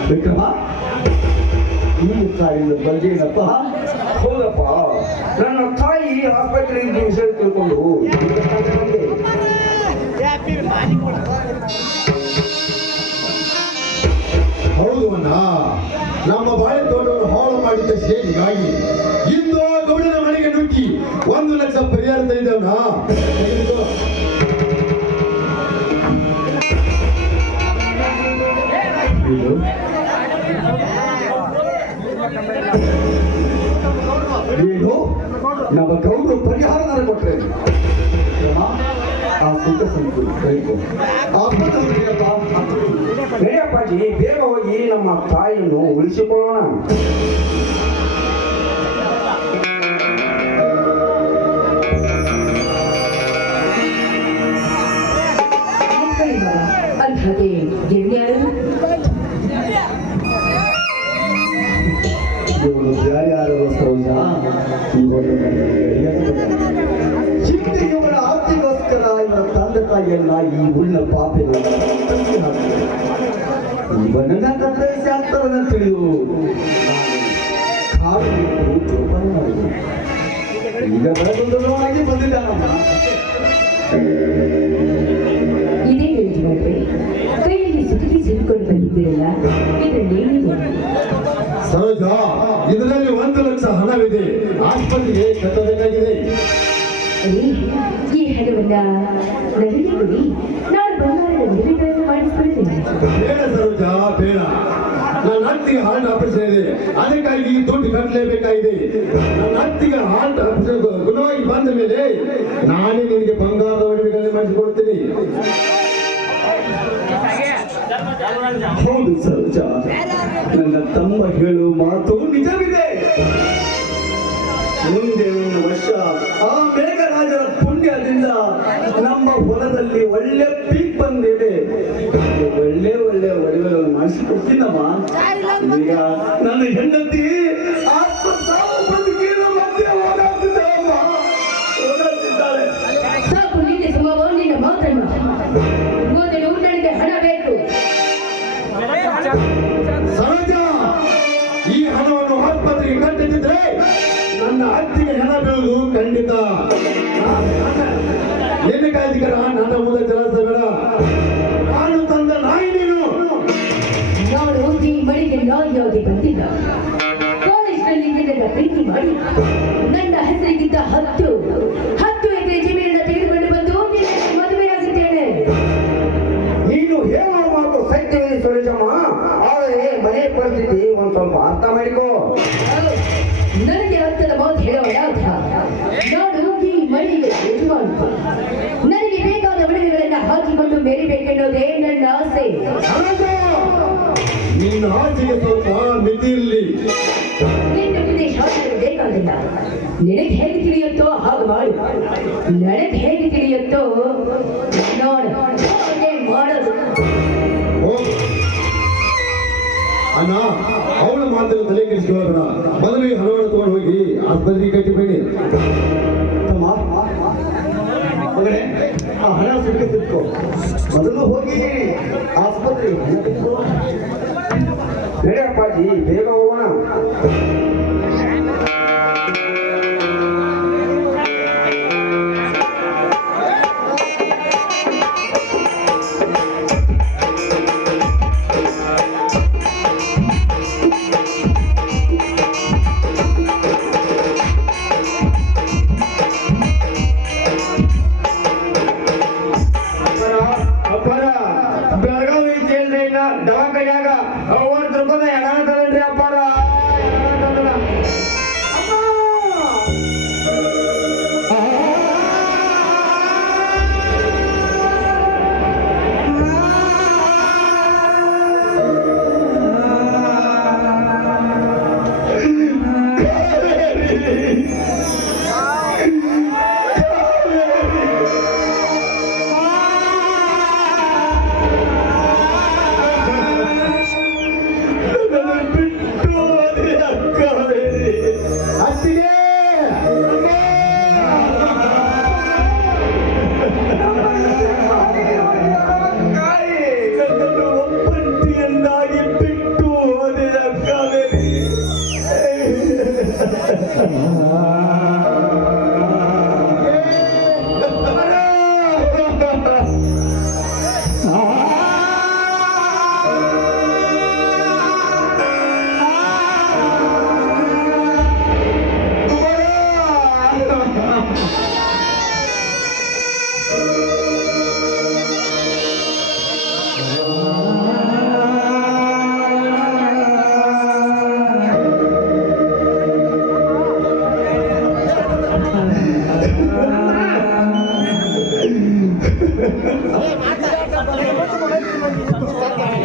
ವಿಕ್ರಮ ಈ ತಾಯಿಯ ಬಲ್ಗೇನಪ್ಪ? ಹೌದಪ್ಪ, ನನ್ನ ತಾಯಿ ಆಸ್ಪತ್ರೆಯಿಂದ ವಿಷಯ ತಿಳ್ಕೊಂಡು ಬಂದೆ. ಹೌದು ಅಣ್ಣ, ನಮ್ಮ ಬಾಳೆ ತೋಟವನ್ನು ಹಾಳು ಮಾಡಿದ್ದ ಸೇರಿಗಾಗಿ ಇಂದು ಆ ಗೌಡನ ಮನೆಗೆ ನುಗ್ಗಿ 1 ಲಕ್ಷ ಪರಿಹಾರ ತಂದಿದ್ದವನ. ಏನು ನಮ್ಮ ಗೌರವ ಪರಿಹಾರ ನನಗೆ ಕೊಟ್ರೆ ಆ ಸುಖ ಸಂತು ನಡಿಯಪ್ಪಾಜಿ, ಬೇಗ ಹೋಗಿ ನಮ್ಮ ತಾಯಿಯನ್ನು ಉಳಿಸಿಕೊಳ್ಳೋಣ. ಹಾಗೆ ಗಿರ್ಯಾರು ಇವರು ಯಾರ್ಯಾರು ಸರೋಜ ಹಿಂದೆ ಇವರ ಆಸ್ತಿಗೋಸ್ಕರ ಇವರ ತಂದೆ ತಾಯಿಯನ್ನ ಈ ಉಳ್ಳ ಪಾಪಿನ ಇವನನ್ನ ಕತ್ತರಿಸಿ ತಿಳಿದು ಕಾಡು ಜೋಪಾನ ಮಾಡಿದೆ. ಈಗ ಬೆಳಗೊಂದವಾಗಿ ಬಂದಿದ್ದಾನಮ್ಮ. ಇದೇ ಯಜಮಾನ್ರೆ, ಕೈಯಲ್ಲಿ ಸುತ್ತಿಗೆ ಸಿಕ್ಕೊಂಡು ಬಂದಿದ್ದೀರಲ್ಲ, ಇದರಲ್ಲೇನಿದೆ? ಸರೋಜ, ಇದರಲ್ಲಿ 1 ಲಕ್ಷ ಹಣವಿದೆ. ಆಸ್ಪತ್ರೆಗೆ ಕಟ್ಟಬೇಕಾಗಿದೆ. ಈ ಹಣವನ್ನ ನನಗೆ ಕೊಡಿ, ನಾನು ಬಂಗಾರದ ಮದುವೆಗಳನ್ನು ಮಾಡಿಸ್ಕೊಳ್ತೇನೆ. ಬೇಡ ಸರೋಜ, ಬೇಡ. ನನ್ನ ಅತ್ತಿಗೆ ಹಾರ್ಟ್ ಆಪರೇಷನ್ ಇದೆ, ಅದಕ್ಕಾಗಿ ದುಡ್ಡು ಕಟ್ಟಲೇಬೇಕಾಗಿದೆ. ನನ್ನ ಅತ್ತಿಗೆ ಹಾರ್ಟ್ ಆಪರೇಷನ್ ಗುಣವಾಗಿ ಬಂದ ಮೇಲೆ ನಾನೇ ನಿನಗೆ ಬಂಗಾರದ ಒಡವೆಗಳನ್ನು ಮಾಡಿಸಿಕೊಡ್ತೀನಿ. ಹೌದು ಸರೋಜ, ನನ್ನ ತಮ್ಮ ಹೇಳುವ ಮಾತು ನಿಜವಿದೆ. ಮುಂದೆ ಒಂದು ವರ್ಷ ಆ ಮೇಘರಾಜರ ಪುಣ್ಯದಿಂದ ನಮ್ಮ ಹೊಲದಲ್ಲಿ ಒಳ್ಳೆ ಪೀಕ್ ಬಂದಿದೆ. ಒಳ್ಳೆ ಒಳ್ಳೆ ಒಡವೆಗಳನ್ನು ಮಾಡಿಸಿಕೊಡ್ತೀನಮ್ಮ. ಈಗ ನನ್ನ ಹೆಂಡತಿ ಆತ್ಮಸಾವು ಬದುಕಿನ ಮಧ್ಯೆ ಓಡಾಡ್ತಿದ್ದಾಳಮ್ಮ, ಓಡಾಡ್ತಿದ್ದಾಳೆ. ಸಾಕು ನಿನ್ನೆ ಸುಮಾರು ನಿನ್ನ ಮಾತನ್ನು. ಮೊದಲು ನನಗೆ ಹಣ ಬೇಕು. ಸರೋಜ, ಈ ಹಣವನ್ನು ಆಸ್ಪತ್ರೆಗೆ ಕಟ್ಟಿದ್ರೆ ನನ್ನ ಅತ್ತಿಗೆ ಹೆಣ ಬೀಳುವುದು ಖಂಡಿತ. ನಿನ್ನ ಕಾಯ್ದಿಕರ ನನ್ನ ಮುಂದೆ ಕೆಲಸ ಬೇಡ. ನಾನು ತಂದ ನಾಯಿ ನೀನು. ನಾನು ಈ ಮನೆಗೆ ನಾಯಿಯಾಗಿ ಬಂದಿಲ್ಲ. ಕಾಲೇಜಿನಲ್ಲಿ ನಿನ್ನನ್ನು ಪ್ರೀತಿ ಮಾಡಿ ನನ್ನ ಹೆಸರಿಗಿದ್ದ 10 ಎಕರೆ ಜಮೀನನ್ನು ತೆಗೆದುಕೊಂಡು ಬಂದು ನಿನ್ನ ಮದುವೆಯಾಗಿದ್ದೇನೆ. ನೀನು ಹೇಳುವ ಮಾತು ಸತ್ಯವೇ ಸುರೇಶಮ್ಮ, ಆದರೆ ಮನೆ ಪರಿಸ್ಥಿತಿ ಒಂದ್ ಸ್ವಲ್ಪ ಅರ್ಥ ಮಾಡಿಕೋ. ನನಗೆ ಅರ್ಥದ ಮಾತು ಹೇಳೋಣ. ನಾನು ಈ ಮನೆಗೆ ಯಜಮಾನ. ನನಗೆ ಬೇಕಾದ ಒಡವೆಗಳನ್ನ ಹಾಕಿಕೊಂಡು ಮೆರಿಬೇಕೆನ್ನೋದೇ ನನ್ನ ಆಸೆ. ಸರೋಜ, ನಿನ್ನ ಆಸೆಗೆ ಸ್ವಲ್ಪ ಮಿತಿ ಇರಲಿ. ನಿನ್ನ ಮುಂದೆ ಶಾಸ್ತ್ರ ಬೇಕಾಗಿಲ್ಲ. ನಿನಗೆ ಹೇಗೆ ತಿಳಿಯುತ್ತೋ ಹಾಗೆ ಮಾಡು. ನನಗೆ ಹೇಗೆ ತಿಳಿಯುತ್ತೋ ನೋಡು, ಹಾಗೆ ಮಾಡೋದು. ಅಣ್ಣ, ಅವಳ ಮಾತನ್ನು ತಲೆ ಕೆಡಿಸಿಕೊಳ್ಳೋಣ. ಮೊದಲು ಈ ಹಣವನ್ನು ತಗೊಂಡು ಹೋಗಿ ಆಸ್ಪತ್ರೆಗೆ ಕಟ್ಟಿಬೇಡಿ. ತಮ್ಮ ಮಗನೇ, ಆ ಹಣ ಸಿಕ್ಕೋ. ಮೊದಲು ಹೋಗಿ ಆಸ್ಪತ್ರೆಗೆ ನಡಿಯಪ್ಪಾಜಿ, ಬೇಗ ಹೋಗೋಣ. ಅಪ್ಪರ ಬೆಳಗಾವಿ ಜೈಲ್ನ ದವಾಖಾನ್ಯಾಗ 30 ರೂಪಾಯಿ ಹೆಣ ತಗೊಂಡ್ರಿ ಅಪ್ಪಾರ. ಬಿಟ್ಟು ಹೋದೆ ಅಕ್ಕ.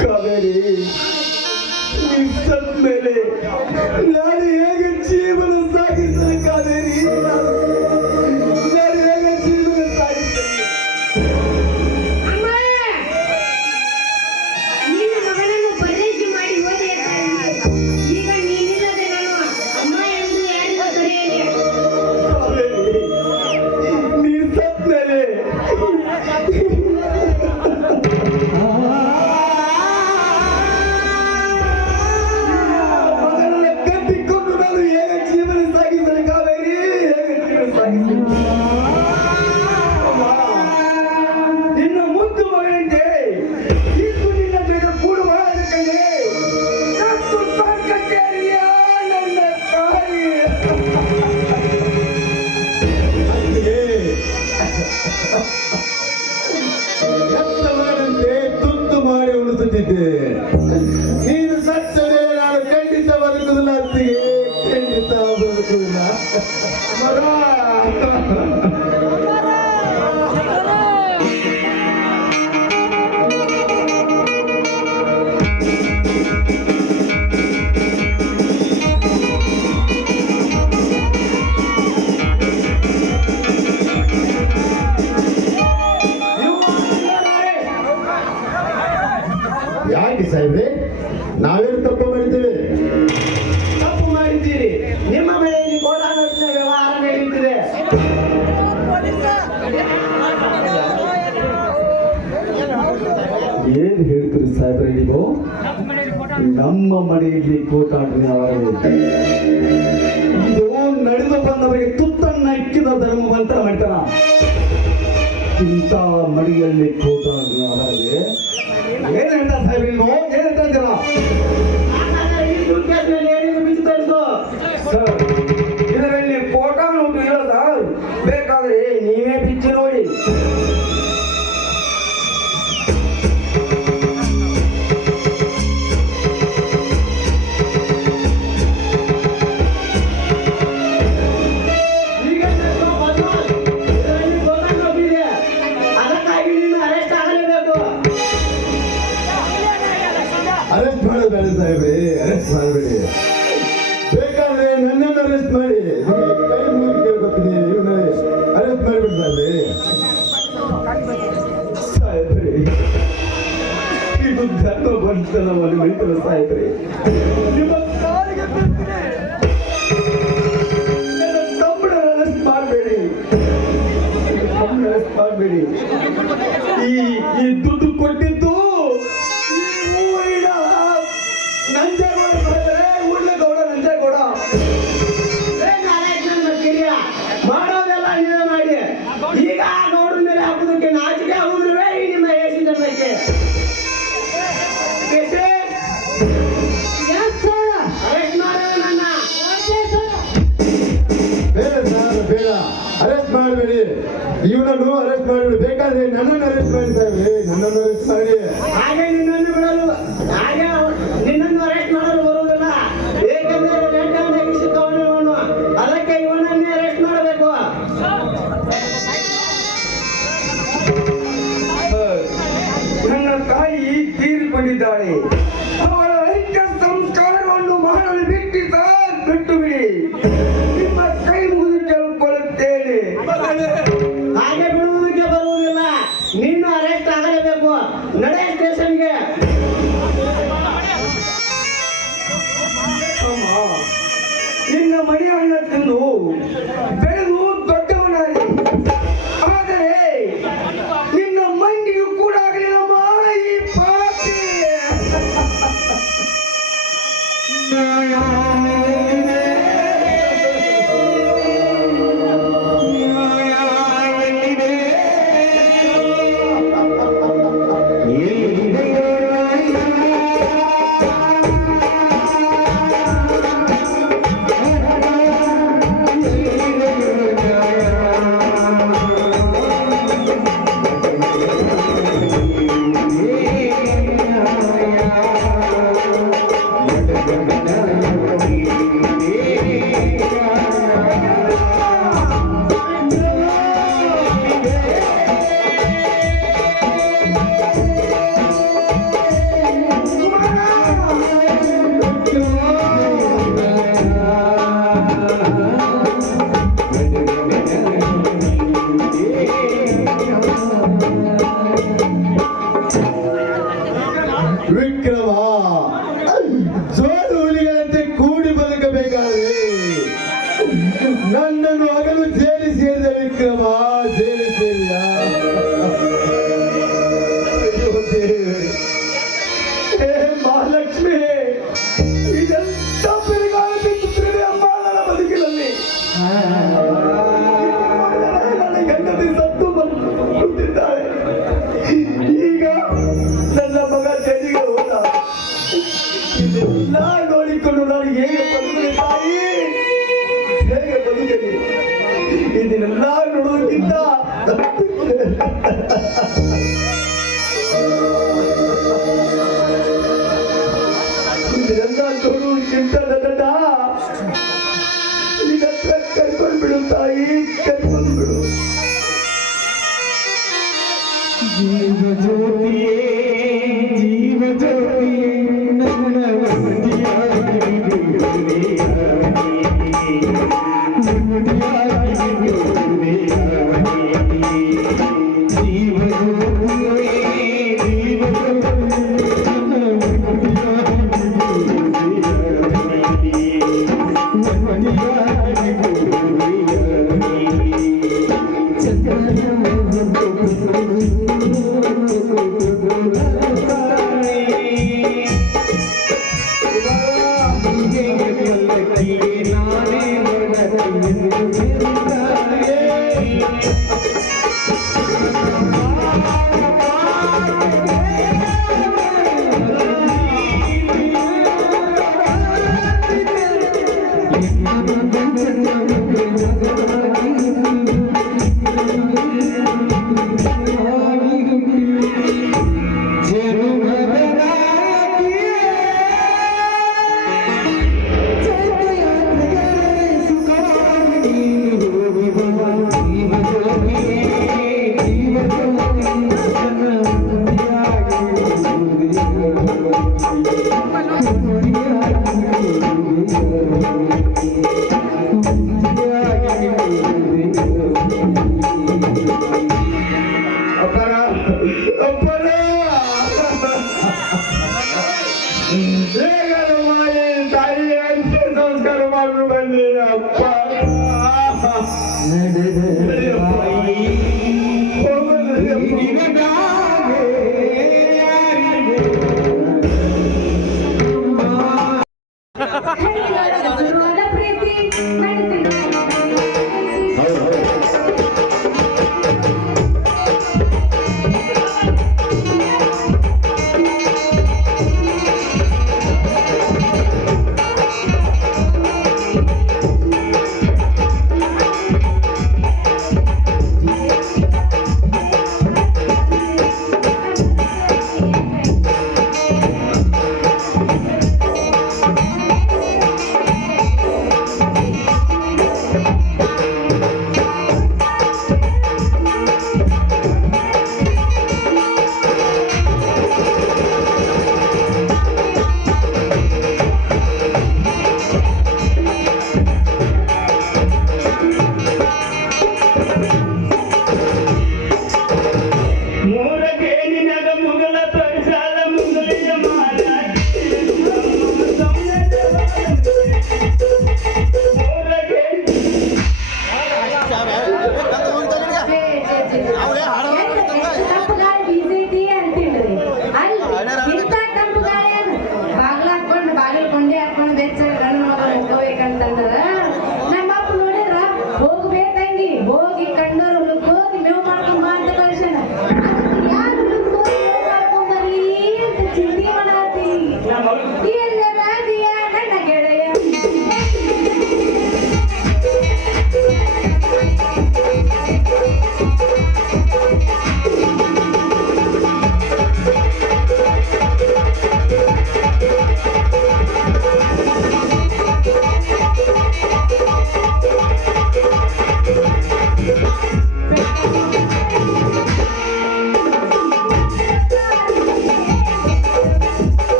ಕಾವೇರಿ ನೀ ಸತ್ ಮೇಲೆ ನಾನು ಹೇಗೆ ಜೀವನ ಸಾಗಿಸಲು ಕಾವೇರಿ ನಾನು ಹೇಗೆ ಜೀವನ ಸಾಗಿಸಲಿ ಅಮ್ಮ ನಿನ್ನ ಮಗಳನ್ನು ಪರೀಕ್ಷೆ ಮಾಡಿ ಓದಿ ಈಗ ನೀನಿಲ್ಲದೆ ನಾನು ಅಮ್ಮ ಎಂದು ಯಾರಿಗೂ ಕರೆಯಲಿ. ಕಾವೇರಿ ನೀ ಸತ್ ಮೇಲೆ ಮಗನನ್ನ ಕಟ್ಟಿಕೊಂಡು ನಾನು ಹೇಗೆ ಜೀವನ ಸಾಗಿಸಲಿ ಕಾವೇರಿ ಹೇಗೆ ಜೀವನ ಸಾಗಿಸಲಿ ಅಮ್ಮ, ನಿನ್ನ ಮುದ್ದು ಮಗನಿಗೆ ಇಂದು ನಿನ್ನ ಜೊತೆ ಕೂಡುವ ಕಣ್ಣೆ ಸತ್ತು ಸ್ವರ್ಗಕ್ಕೇರಿಯ ನನ್ನ ತಾಯಿ. ಎತ್ತವನಂತೆ ತುತ್ತು ಮಾಡಿ ಉಳಿಸುತ್ತಿದ್ದೆ. ನೀನು ಸತ್ತರೆ ನಾನು ಖಂಡಿತ ಬದುಕುವುದಿಲ್ಲ ಅತ್ತಿಗೆ, ಖಂಡಿತ ಬದುಕುವುದಿಲ್ಲ. ಮಗ ಯಾಕೆ ಸಾಹೇಬ್ರೆ, ನಾವೇನು ತಪ್ಪು ಮಾಡಿದ್ದೇವೆ? ತಪ್ಪು ಮಾಡಿದ್ದೀರಿ. ನಿಮ್ಮ ಮನೆಯಲ್ಲಿ ಕೋಲಾನಟ್ಟಿನ ವ್ಯವಹಾರ ನಡೆಯುತ್ತಿದೆ. ಏನ್ ಹೇಳ್ತೀರಿ ಸಾಹೇಬ್ರೆ ನೀವು? ನಮ್ಮ ಮನೆಯಲ್ಲಿ ಕೋಟಾಟನ ಇದು ನಡೆದು ಬಂದವರಿಗೆ ತುತ್ತನ್ನ ಇಕ್ಕಿದ ಧರ್ಮವಂತ ಮಾಡ್ತಾನ. ಇಂಥ ಮಡಿಯಲ್ಲಿ ಕೋಟಾಟನ ಅವರಿಗೆ ಏನ್ ಹೇಳ್ತಾ ಸಾಹೇಬ್ರೆ ನೀವು? ಏನ್ ಹೇಳ್ತಾ ಇದ್ದೀರಾ? ಸರ್, ಇದರಲ್ಲಿ ಫೋಟೋ ನೋಟು ಇಲ್ಲ ಸರ್, ಬೇಕಾದ್ರೆ ನೀವೇ ಬಿಚ್ಚಿ ನೋಡಿ. ಈಗ ಇದರಲ್ಲಿ ಫೋಟೋ ನೋಟು ಇದೆ, ಅದಕ್ಕಾಗಿ ನೀನು ಅರೆಸ್ಟ್ ಆಗಲೇಬೇಕು. ಅರೆಸ್ಟ್ ಮಾಡಬೇಡ ಸಾಹೇಬ್ರೆ, ಅರೆಸ್ಟ್ ಮಾಡಬೇಡಿ. ಬೇಕಾದ್ರೆ ನನ್ನನ್ನು ಅರೆಸ್ಟ್ ಮಾಡಿ, ನಿಮಗೆ ಕೈ ಮುಗಿ ಕೇಳ್ಕೊತೀನಿ, ಇವನ್ನ ಅರೆಸ್ಟ್ ಮಾಡಿಬಿಡಿ ಸಾಹೇಬ್ರೆ. ಸಾಹೇಬ್ರೆ, ಇದು ಧರ್ಮ ಬಂಧನವನ್ನು ಮೈತರ ಸಾಹೇಬ್ರೆ. ನಿಮ್ಮ ಕಾಲಿಗೆ ಬೀಳ್ತೀನಿ. ನನ್ನ ತಮ್ಮನ ಅರೆಸ್ಟ್ ಮಾಡಬೇಡಿ, ತಮ್ಮನ ಅರೆಸ್ಟ್ ಮಾಡಬೇಡಿ. ಈ ದುಡ್ಡು ಕೊಟ್ಟಿದ್ದು ಈ ಊರಿನ ನಂಜೇಗೌಡ ಸಾಹೇಬ್ರೆ, ಉರ್ಲಗೌಡ ನಂಜೇಗೌಡ. ಮಾಡೋದೆಲ್ಲ ನೀವೇ ಮಾಡಿ. ಈಗ ಗೌಡ್ರ ಮೇಲೆ ಹಾಕೋದಕ್ಕೆ ನಾಚಿಕೆ ಆಗುದ್ರವೇ ಈ ನಿಮ್ಮ ಎಸಿ ಜನಕ್ಕೆ. ಅರೆಸ್ಟ್ ಮಾಡೋದು ನನ್ನ. ಬೇಡ ಸರ್, ಬೇಡ, ಅರೆಸ್ಟ್ ಮಾಡಬೇಡಿ. ಇವನನ್ನು ಅರೆಸ್ಟ್ ಮಾಡಬೇಡಿ. ಬೇಕಾದ್ರೆ ನನ್ನನ್ನು ಅರೆಸ್ಟ್ ಮಾಡಿ ಸಾಹೇಬ್ರೆ, ನನ್ನನ್ನು ಅರೆಸ್ಟ್ ಮಾಡಿ. ಹಾಗೆ ನಿನ್ನನ್ನು ಬಿಡಲು, ಹಾಗೆ ನಿನ್ನನ್ನು ಅರೆಸ್ಟ್ ಮಾಡಲು ಬರುವುದಿಲ್ಲ. ಏಕೆಂದರೆ ರೆಡ್ಡಾಗಿ ಸಿಕ್ಕವನು ಇವನು, ಅದಕ್ಕೆ ಇವನನ್ನೇ ಅರೆಸ್ಟ್ ಮಾಡಬೇಕು. ನನ್ನ ತಾಯಿ ತೀರಿಕೊಂಡಿದ್ದಾಳೆ. ಅವಳ ಐಕ್ಯ ಸಂಸ್ಕಾರವನ್ನು ಮಾಡಲು ಬಿಟ್ಟು ಬಿಡಿ. ನಿಮ್ಮ ಕೈ ಮುಗಿದು ಕೇಳಿಕೊಳ್ಳುತ್ತೇನೆ. ಹಾಗೆ ಬಿಡುವುದಕ್ಕೆ ಬರುವುದಿಲ್ಲ. ನೀನು ಅರೆಸ್ಟ್ ಆಗಲೇಬೇಕು. ನಡೆ ಸ್ಟೇಷನ್ಗೆ. ನಾನು ಜೇಲಿ ಸೇರಿದ ವಿಕ್ರಮ, ಜೇಲಿ ಸೇರಿದ. ಅಯ್ಯೋ ದೇವರೇ. ಹೇ ಮಹಾಲಕ್ಷ್ಮಿ, ಇದೆಂತ ಬಿರುಗಾಳಿ ಬೀಸುತ್ತಿದೆ ಅಮ್ಮ ನನ್ನ ಬದುಕಿನಲ್ಲಿ. ನನ್ನ ಹೆಂಡತಿ ಸತ್ತು ಕುಳಿತಿದ್ದಾಳೆ. ಈಗ ನನ್ನ ಮಗ ಜೈಲಿಗೆ ಹೋದ. ಇದೆಲ್ಲ ನೋಡಿಕೊಂಡು ನಾನು ಹೇಗೆ ಬದುಕಲಿ ತಾಯಿ, ಹೇಗೆ ಬದುಕಲಿ? ಇದನ್ನೆಲ್ಲ ನೋಡೋದಕ್ಕಿಂತ ಇದನ್ನೆಲ್ಲ ನೋಡುವುದಕ್ಕಿಂತ ನನ್ನ ನಿನ್ನ ಹತ್ರ ಕರ್ಕೊಂಡು ಬಿಡು ತಾಯಿ, ಕರ್ಕೊಂಡು ಬಿಡು. ಜೀವ ಜ್ಯೋತಿಯೇ, ಜೀವ ಜ್ಯೋತಿಯೇ, ನನ್ನ ನುಡಿಯಾಗಿ ಜೀವ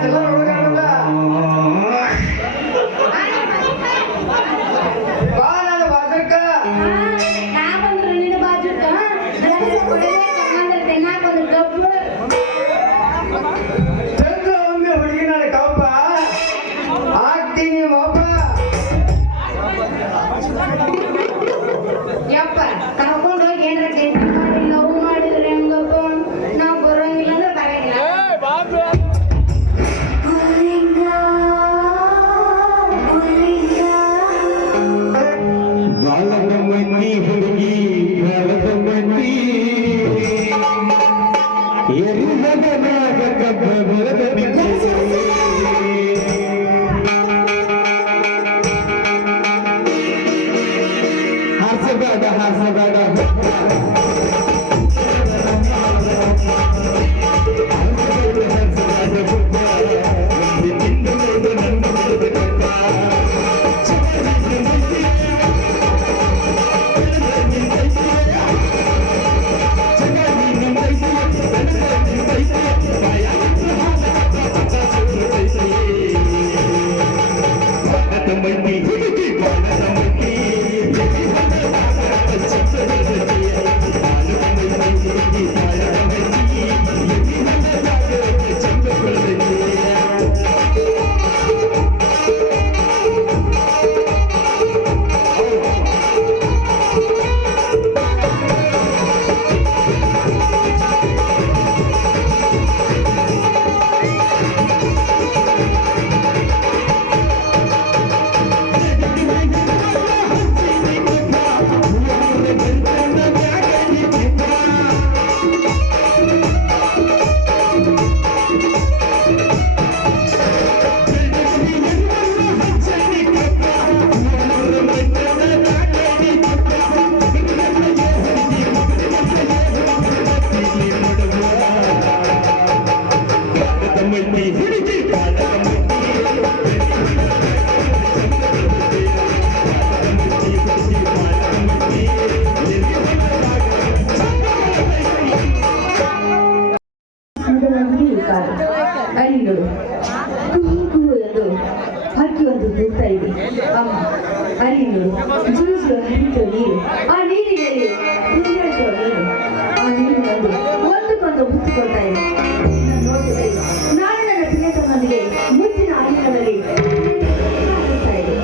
ಎಲ್ಲ ಹುಡುಗರಲ್ಲ ಬಾ ನನ್ನ ಬಾಜಕ್ಕ ನಾ ಬಂದ್ರು ನಿನ್ನ ಬಾಜುಕ ಅಂದ್ರೆ ತಿನ್ನಾಕ ಒಂದು ಕಪ್ಪು ತಂದು ಒಮ್ಮೆ ಹುಡುಗಿ ನನ್ನ ಕಪ್ಪ ಹಾಕ್ತೀನಿ ಒಬ್ಬ ಯಪ್ಪ ಕರ್ಕೊಂಡು ಹೋಗಿ ಏನಾರ ಟೆನ್ಷನ್ ಮಾಡಿ ಲವ್ ಮಾಡಿದ್ರೆ ಹೆಂಗಪ್ಪ ನಾವು ಬರೋಂಗಿಲ್ಲ ಅಂದ್ರೆ ಬರಂಗಿಲ್ಲ ಬಾಲದ ಮಂದಿ ಹುಡುಗಿ ಬಾಲದ ಮಂದಿ ಎರಿಹಗನಾಗ ಕಬ್ಬ ಬರದ ಹಾಸಬೇಡ ಹಾಸಬೇಡ ಅಲ್ಲಿಗಳು ಕೂಗು ಎಂದು ಹಕ್ಕಿ ಒಂದು ಕೂಗ್ತಾ ಇದೆ ಅಮ್ಮ ಅಲ್ಲಿಗಳು ಜ್ಯೂಸು ಹರಿಯುವ ನೀರು ಆ ನೀರಿನಲ್ಲಿ ನೀರು ಆ ನೀರು ಒಂದಕ್ಕೊಂದು ಮುತ್ತಿಕೊಳ್ತಾ ಇದೆ ನೋಡಿದ್ರೆ ನಾನು ನನ್ನ ಪ್ರಿಯತಮ್ಮನಿಗೆ ಮುತ್ತಿನ ಅಲ್ಲಿಗಳಲ್ಲಿ ಹಾಕುತ್ತಾ ಇದೆ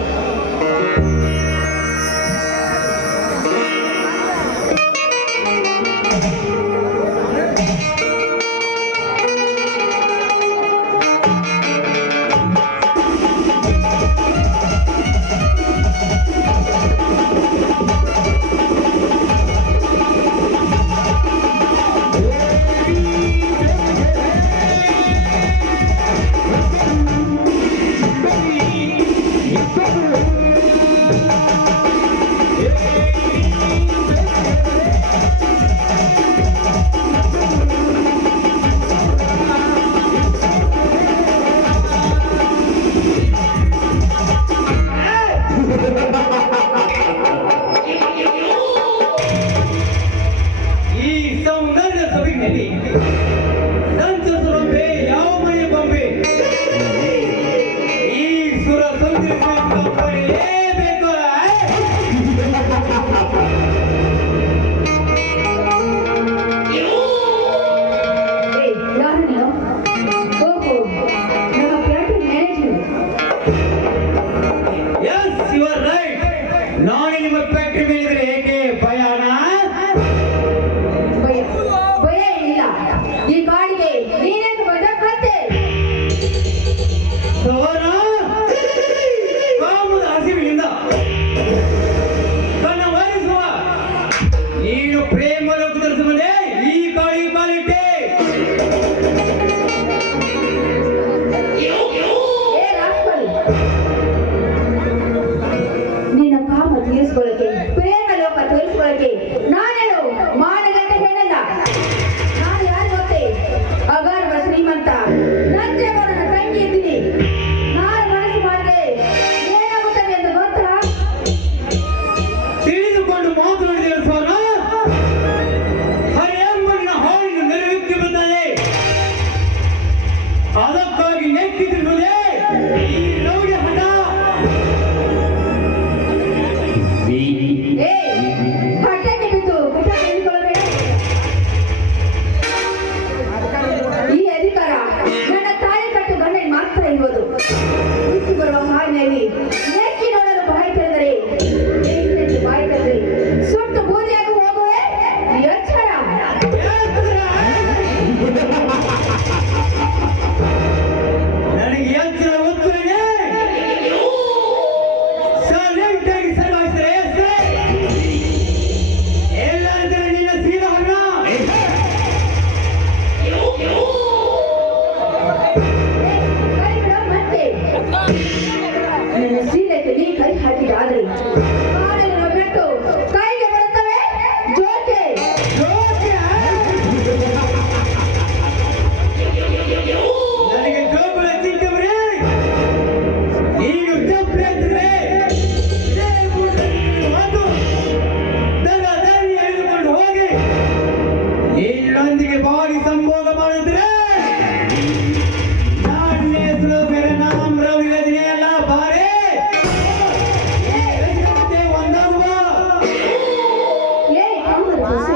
ತುಸು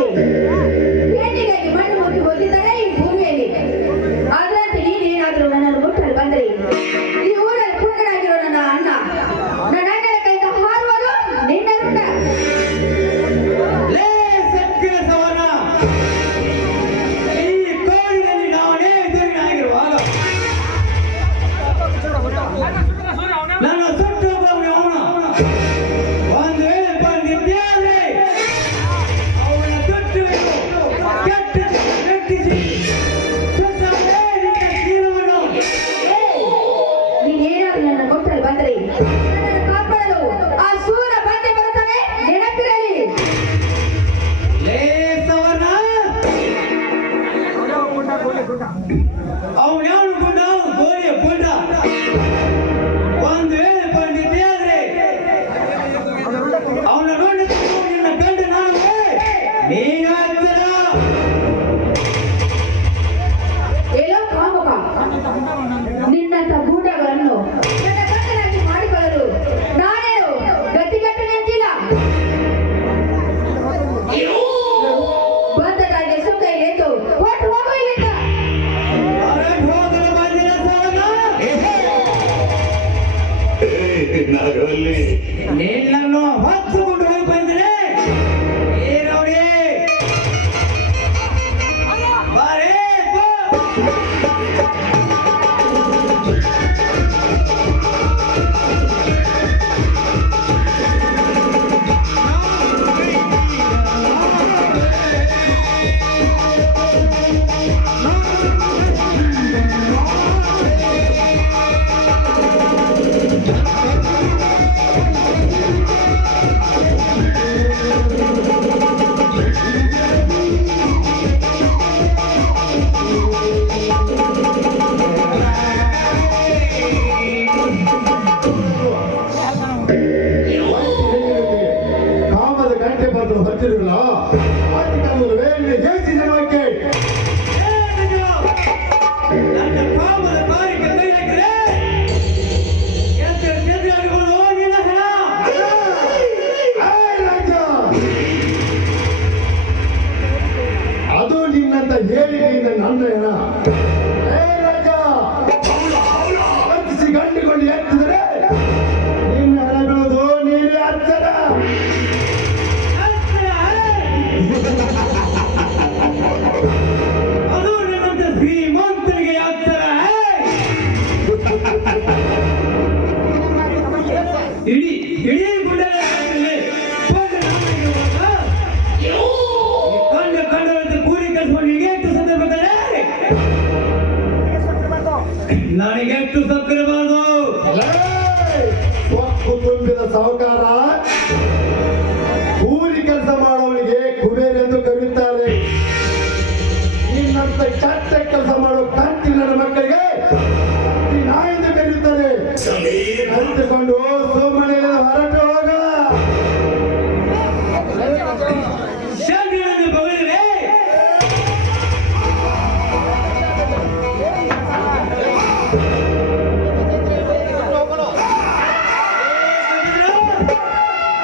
ಹೆಣ್ಣಿಗಾಗಿ ಮಣ್ಣು ಮುಟ್ಟಿ ಹೋಗಿದ್ದಾರೆ ಈ ಭೂಮಿಯಲ್ಲಿ. ಅದರಂತೆ ನೀನೇನಾದ್ರೂ ನನ್ನನ್ನು ಮುಟ್ಟಲು ಬಂದರೆ ಈ ಊರಲ್ಲಿ ಪುಣ್ಯನಾಗಿರೋ ನನ್ನ ಅಣ್ಣನ ಕೈಯಿಂದ ಹಾರುವುದು ನಿನ್ನ ಋಣ. ಲೇ ಸಕ್ಕಿನ ಸವನ, ಈ ಕೋಳಿನಲ್ಲಿ ನಾನೇ ಎದುರಿನಾಗಿರುವಾಗ ನನ್ನ ಸುಟ್ಟು ಅವನು ಒಂದು ವೇಳೆ ಬಂದಿದ್ದೆ ಆದ್ರೆ ಅವನ ತೊಟ್ಟು ಕೆಟ್ಟ ನೆಟ್ಟಿಸಿ ಸುತ್ತಲೇ ನಿನ್ನ ಜೀವನವನ್ನು ನೀನೇನಾದ್ರೂ ನನ್ನ ಮುಟ್ಟಲು ಬಂದರೆ ನನ್ನನ್ನು ಕಾಪಾಡಲು ಆ ಸೂರ ಬಂದೆ ಬರುತ್ತಾನೆ, ನೆನಪಿರಲಿ. ಲೇ ಸವನ, ಅವನ್ಯಾವನು ಗುಂಡ ಗೋರಿಯ ಗುಂಡ ಒಂದು ವೇಳೆ ಬಂದಿದ್ದೆ ಆದ್ರೆ ಅವನ ನೋಡಿ ನಿನ್ನ ಗಂಡ ನಾನು ನೀನು ಹತ್ತಿರ ಎಲ್ಲೋ ಕಾಮುಕ, ನಿನ್ನಂತ ಗೂಂಡಗಳನ್ನು ನನ್ನ ಗಂಡನಾಗಿ ಮಾಡಿಕೊಳ್ಳಲು ನಾನೇನು ಗಟ್ಟಿಗಟ್ಟು ನಿಂತಿಲ್ಲ. ಬಂದದಾಗೆ ಸುತ್ತ ಇಲ್ಲಿದ್ದು ಹೊಟ್ಟು ಹೋಗು ಇಲ್ಲಿಂದ. ಹೋಗಲು ಬಂದಿನ ಸವನ ನಾಗಲ್ಲಿ ನಿನ್ನನ್ನು ಹೊತ್ತುಕೊಂಡು ಹೋಗಿ ಬಂದರೆ ಏ ರೌಡಿ ಬಾರೇ ಬಾ. ಕಾಮದ ಗಂಟೆ ಬಂದು ಹತ್ತಿರಲ್ಲ ಆದಿಕಾಲವೇ ದೇಶಿನ ಬಗ್ಗೆ ನನ್ನ ಕಾಮದ ಬಾರಿಗೆ ಕೈ ಹಾಕಿದ್ರೆ ಎದುರಾಗಿಗಳು ನಿನ್ನ ಹಣ. ರಾಜ, ಅದು ನಿನ್ನಂತ ಹೇಳಿಕೆಯಿಂದ ನನ್ನ ಹೆಣ. ರಾಜ, ಹತ್ತಿಸಿ ಗಂಟುಕೊಂಡು ಎತ್ತಿದರೆ ನಿನ್ನ ಹೆಣ ಬೀಳೋದು ನೀನೇ ಹತ್ತರ. ಅದು ನನ್ನಂತ ಶ್ರೀಮಂತನಿಗೆ ಆಗ್ತಾರ. ಇಡೀ ಗುಂಡಲ್ಲಿ ಕಂಡಂತೆ ಕೂಲಿ ಕಲ್ಸ್ಕೊಂಡು ಈಗ ಎಷ್ಟು ಸತ್ತಬೇಕಾದ್ರೆ ನನಗೆ ಎಷ್ಟು ಸತ್ತಿರಬಾರ್ದು. ಸ್ವತ್ತು ತುಂಬಿದ ಸಾಹುಕಾರ ಕೂಲಿ ಕೆಲಸ ಮಾಡೋವನಿಗೆ ಕುಬೇರ್ ಎಂದು ಕರೆಯುತ್ತಾರೆ. ನಿನ್ನಂತ ಕೆಟ್ಟ ಕೆಲಸ ಮಾಡೋ ಕಂಟಿ ನನ್ನ ಮಕ್ಕಳಿಗೆ ನಾ ಎಂದು ಕರೆಯುತ್ತಾರೆ. ಕರೆದುಕೊಂಡು ಸುಮ್ಮನೆ ಹೊರಟು ಹೋಗ. ಶಂಕರನನ್ನು ಬಗಳಿದ್ರೆ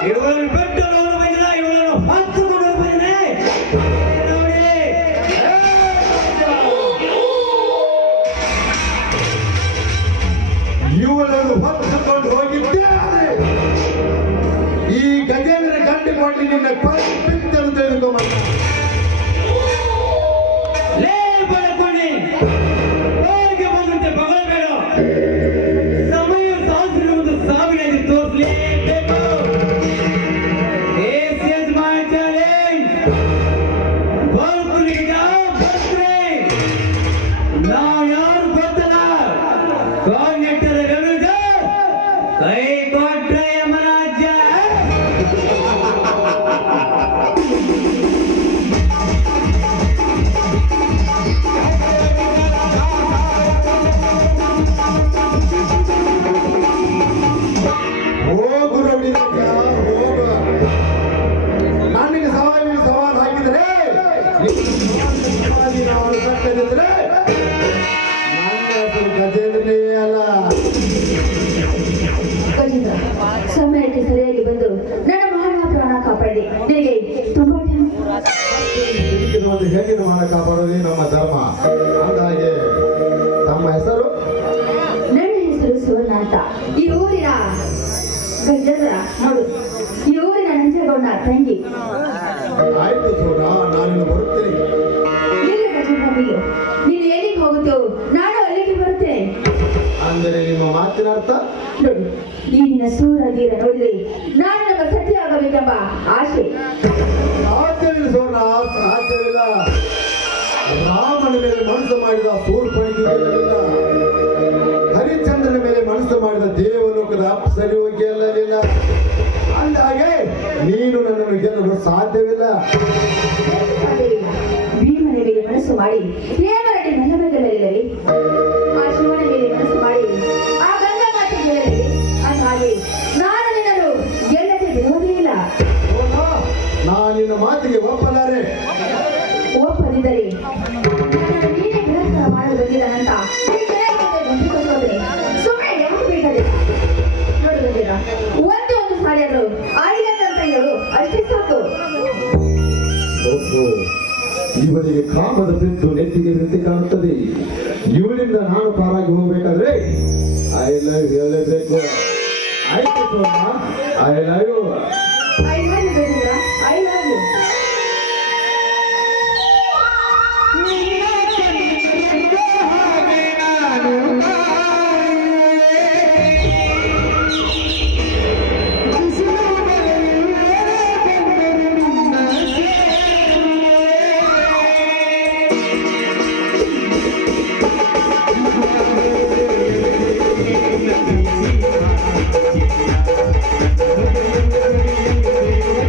ಇವರನ್ನು ಬಿಟ್ಟು ನೋಡು ಬಂದಿಲ್ಲ, ಇವರನ್ನು ಹತ್ತುಕೊಂಡು ಬಂದಿದೆ ನೋಡಿ. ಇವಳನ್ನು ಹೊತ್ತುಕೊಂಡು ಹೋಗಿದ್ದಾರೆ. ಈ ಗಜೇಂದ್ರ ಕಂಡುಕೊಂಡು ನಿನ್ನ ಬಿತ್ತಲು ತೆಗೆದುಕೊಂಡ ಲೇ ಬಳಕೊಂಡಿ ಹೋಗಿ ಬಂದಂತೆ ಬಗಳಬೇಡ. ಸಮಯ ಶಾಸ್ತ್ರದ ಸಾವಿನಲ್ಲಿ ತೋರಿಸಲೇಬೇಕು. This is my challenge. ಬರ್ತೀನಿ ನಾವು ಯಾರು ಗೊತ್ತಲ್ಲ. ಕಾಂಗ್ರೆಟ್ಟರ ವಿರುದ್ಧ ಕೈ ಕೊಟ್ರೆ ಯಮರಾಜ್ಯ. ಹೆಣ್ಣಿನ ಮಾನ ಕಾಪಾಡೋದೇ ನಮ್ಮ ಧರ್ಮ. ಹಾಗಾಗಿ ತಮ್ಮ ಹೆಸರು? ನನ್ನ ಹೆಸರು ಸುವರ್ಣ ಅಂತ. ಈ ಊರಿನ ಗಜೇಂದ್ರ ನೋಡು, ಈ ಊರಿನ ನಂಜೇಗೌಡ ತಂಗಿ. ಆಯ್ತು ಸೋಡ, ನಾನು ಬರುತ್ತೇನೆ. ಇಲ್ಲ ಗಜೇಂದ್ರ, ನೀನು ಎಲ್ಲಿಗೆ ಹೋಗುತ್ತೋ ನಾನು ಅಲ್ಲಿಗೆ ಬರುತ್ತೇನೆ. ಅಂದರೆ ನಿಮ್ಮ ಮಾತಿನ ಅರ್ಥ? ನೋಡು, ಈ ನಿನ್ನ ಸೂರ ಧೀರ ನೋಡಿದ್ರೆ ನಾನು ನಮ್ಮ ಸತ್ಯ ಆಗಬೇಕೆಂಬ ಆಸೆ. ಸಾಧ್ಯವಿಲ್ಲ ಸೋಡ, ಸಾಧ್ಯವಿಲ್ಲ. ರಾಮನ ಮೇಲೆ ಮನಸ್ಸು ಮಾಡಿದ ಸೂರ್ಪಣಿಲ್ಲ, ಹರಿಶ್ಚಂದ್ರನ ಮೇಲೆ ಮನಸ್ಸು ಮಾಡಿದ ದೇವಲೋಕದ ಅಪ್ಸರಿ ಗೆಲ್ಲಲಿಲ್ಲ. ಅಂದಾಗೆ ನೀನು ನನ್ನನ್ನು ಗೆಲ್ಲಲು ಸಾಧ್ಯವಿಲ್ಲ. ಸಾಧ್ಯವಿಲ್ಲ. ಭೀಮನ ಮೇಲೆ ಮನಸ್ಸು ಮಾಡಿ ದೇವರಡಿ ಮಲ್ಲಭದ್ರ ಮೇಲಿರಲಿ, ಆ ಶಿವನ ಮೇಲೆ ಮನಸ್ಸು ಮಾಡಿ ಆ ಗಂಗಾ ಮಾತೆ ಮೇಲಿರಲಿ. ಹಾಗೆ ನಾನು ನಿನ್ನನ್ನು ಗೆಲ್ಲದೆ ಬಿಡುವುದೇ ಇಲ್ಲ. ನಾನು ನಿನ್ನ ಮಾತಿಗೆ ಒಪ್ಪಲಾರೆ. ಒಪ್ಪದಿದ್ದರೆ ನನ್ನನ್ನು ನೀನೇ ನಿರಂತರ ಮಾಡಲು ಬಂದಿದ್ದಾನಂತ ಸುಮ್ಮನೆ ಯಾಕೆ ಬೇಕಾದ್ರೆ ನೋಡಿ ಬಂದಿರ ಒಂದು ಸಾರಿ ಆದ್ರೂ ಆಡಿಲ್ಲ ಅಂತ ಹೇಳು, ಅಷ್ಟೇ ಸಾಕು. ಓಹೋ, ಇವನಿಗೆ ಕಾಮದ ಬಿದ್ದು ನೆತ್ತಿಗೆ ನಿಂತು ಕಾಣುತ್ತದೆ. ಇವನಿಂದ ನಾನು ಪಾರಾಗಿ ಹೋಗ್ಬೇಕಾದ್ರೆ ಐ ಲವ್ ಹೇಳಬೇಕು. ಆಯ್ತು Soma, I love you. I love you ಬೇಡ, I love you. Thank you.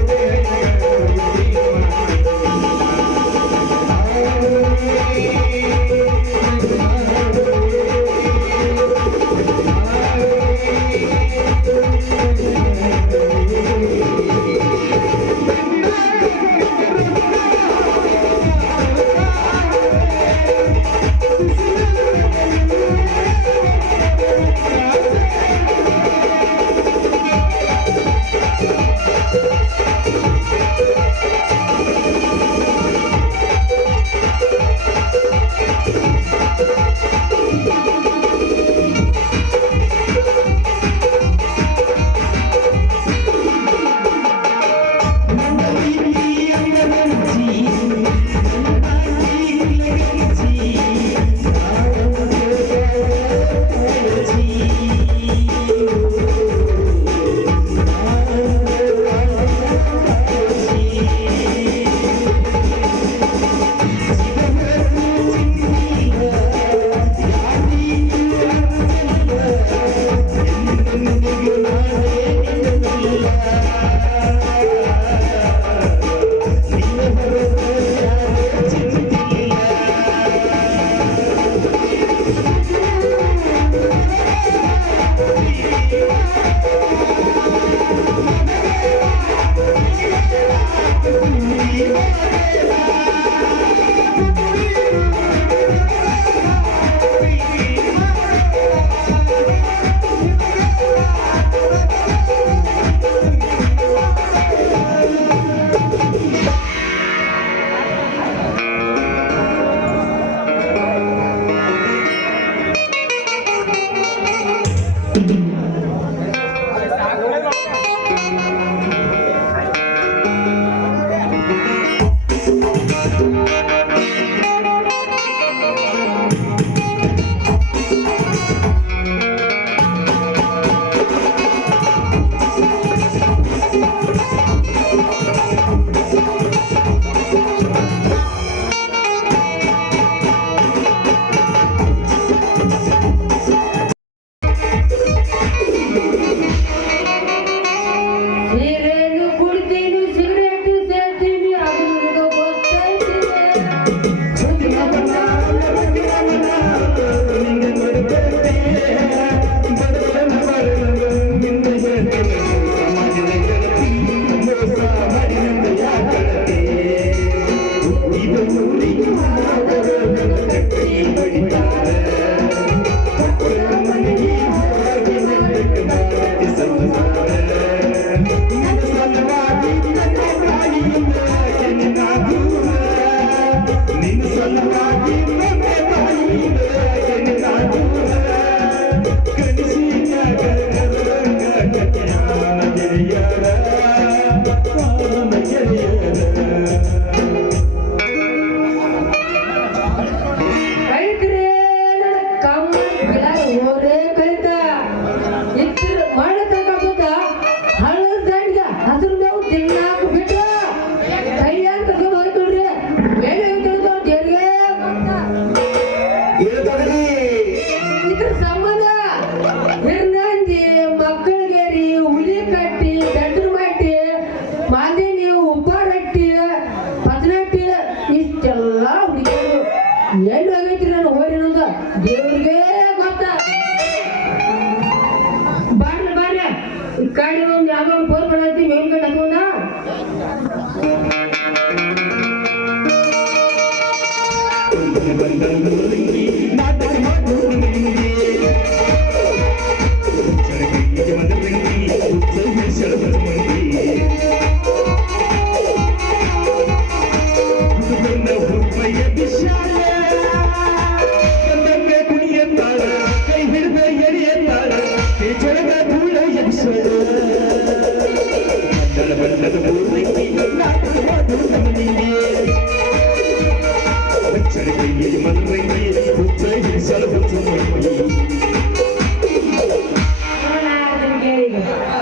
ದೇವ್ರಿಗೆ ಗೊತ್ತ. ಬಾರ್ರಿ ಬಾರ್ರಿ ಈ ಕಡೆ ಒಂದು ಯಾವ ಫೋನ್ ಮಾಡತ್ತಿ ಮೇಲ್ ಕಡೆ ಹತ್ಕೊಂಡ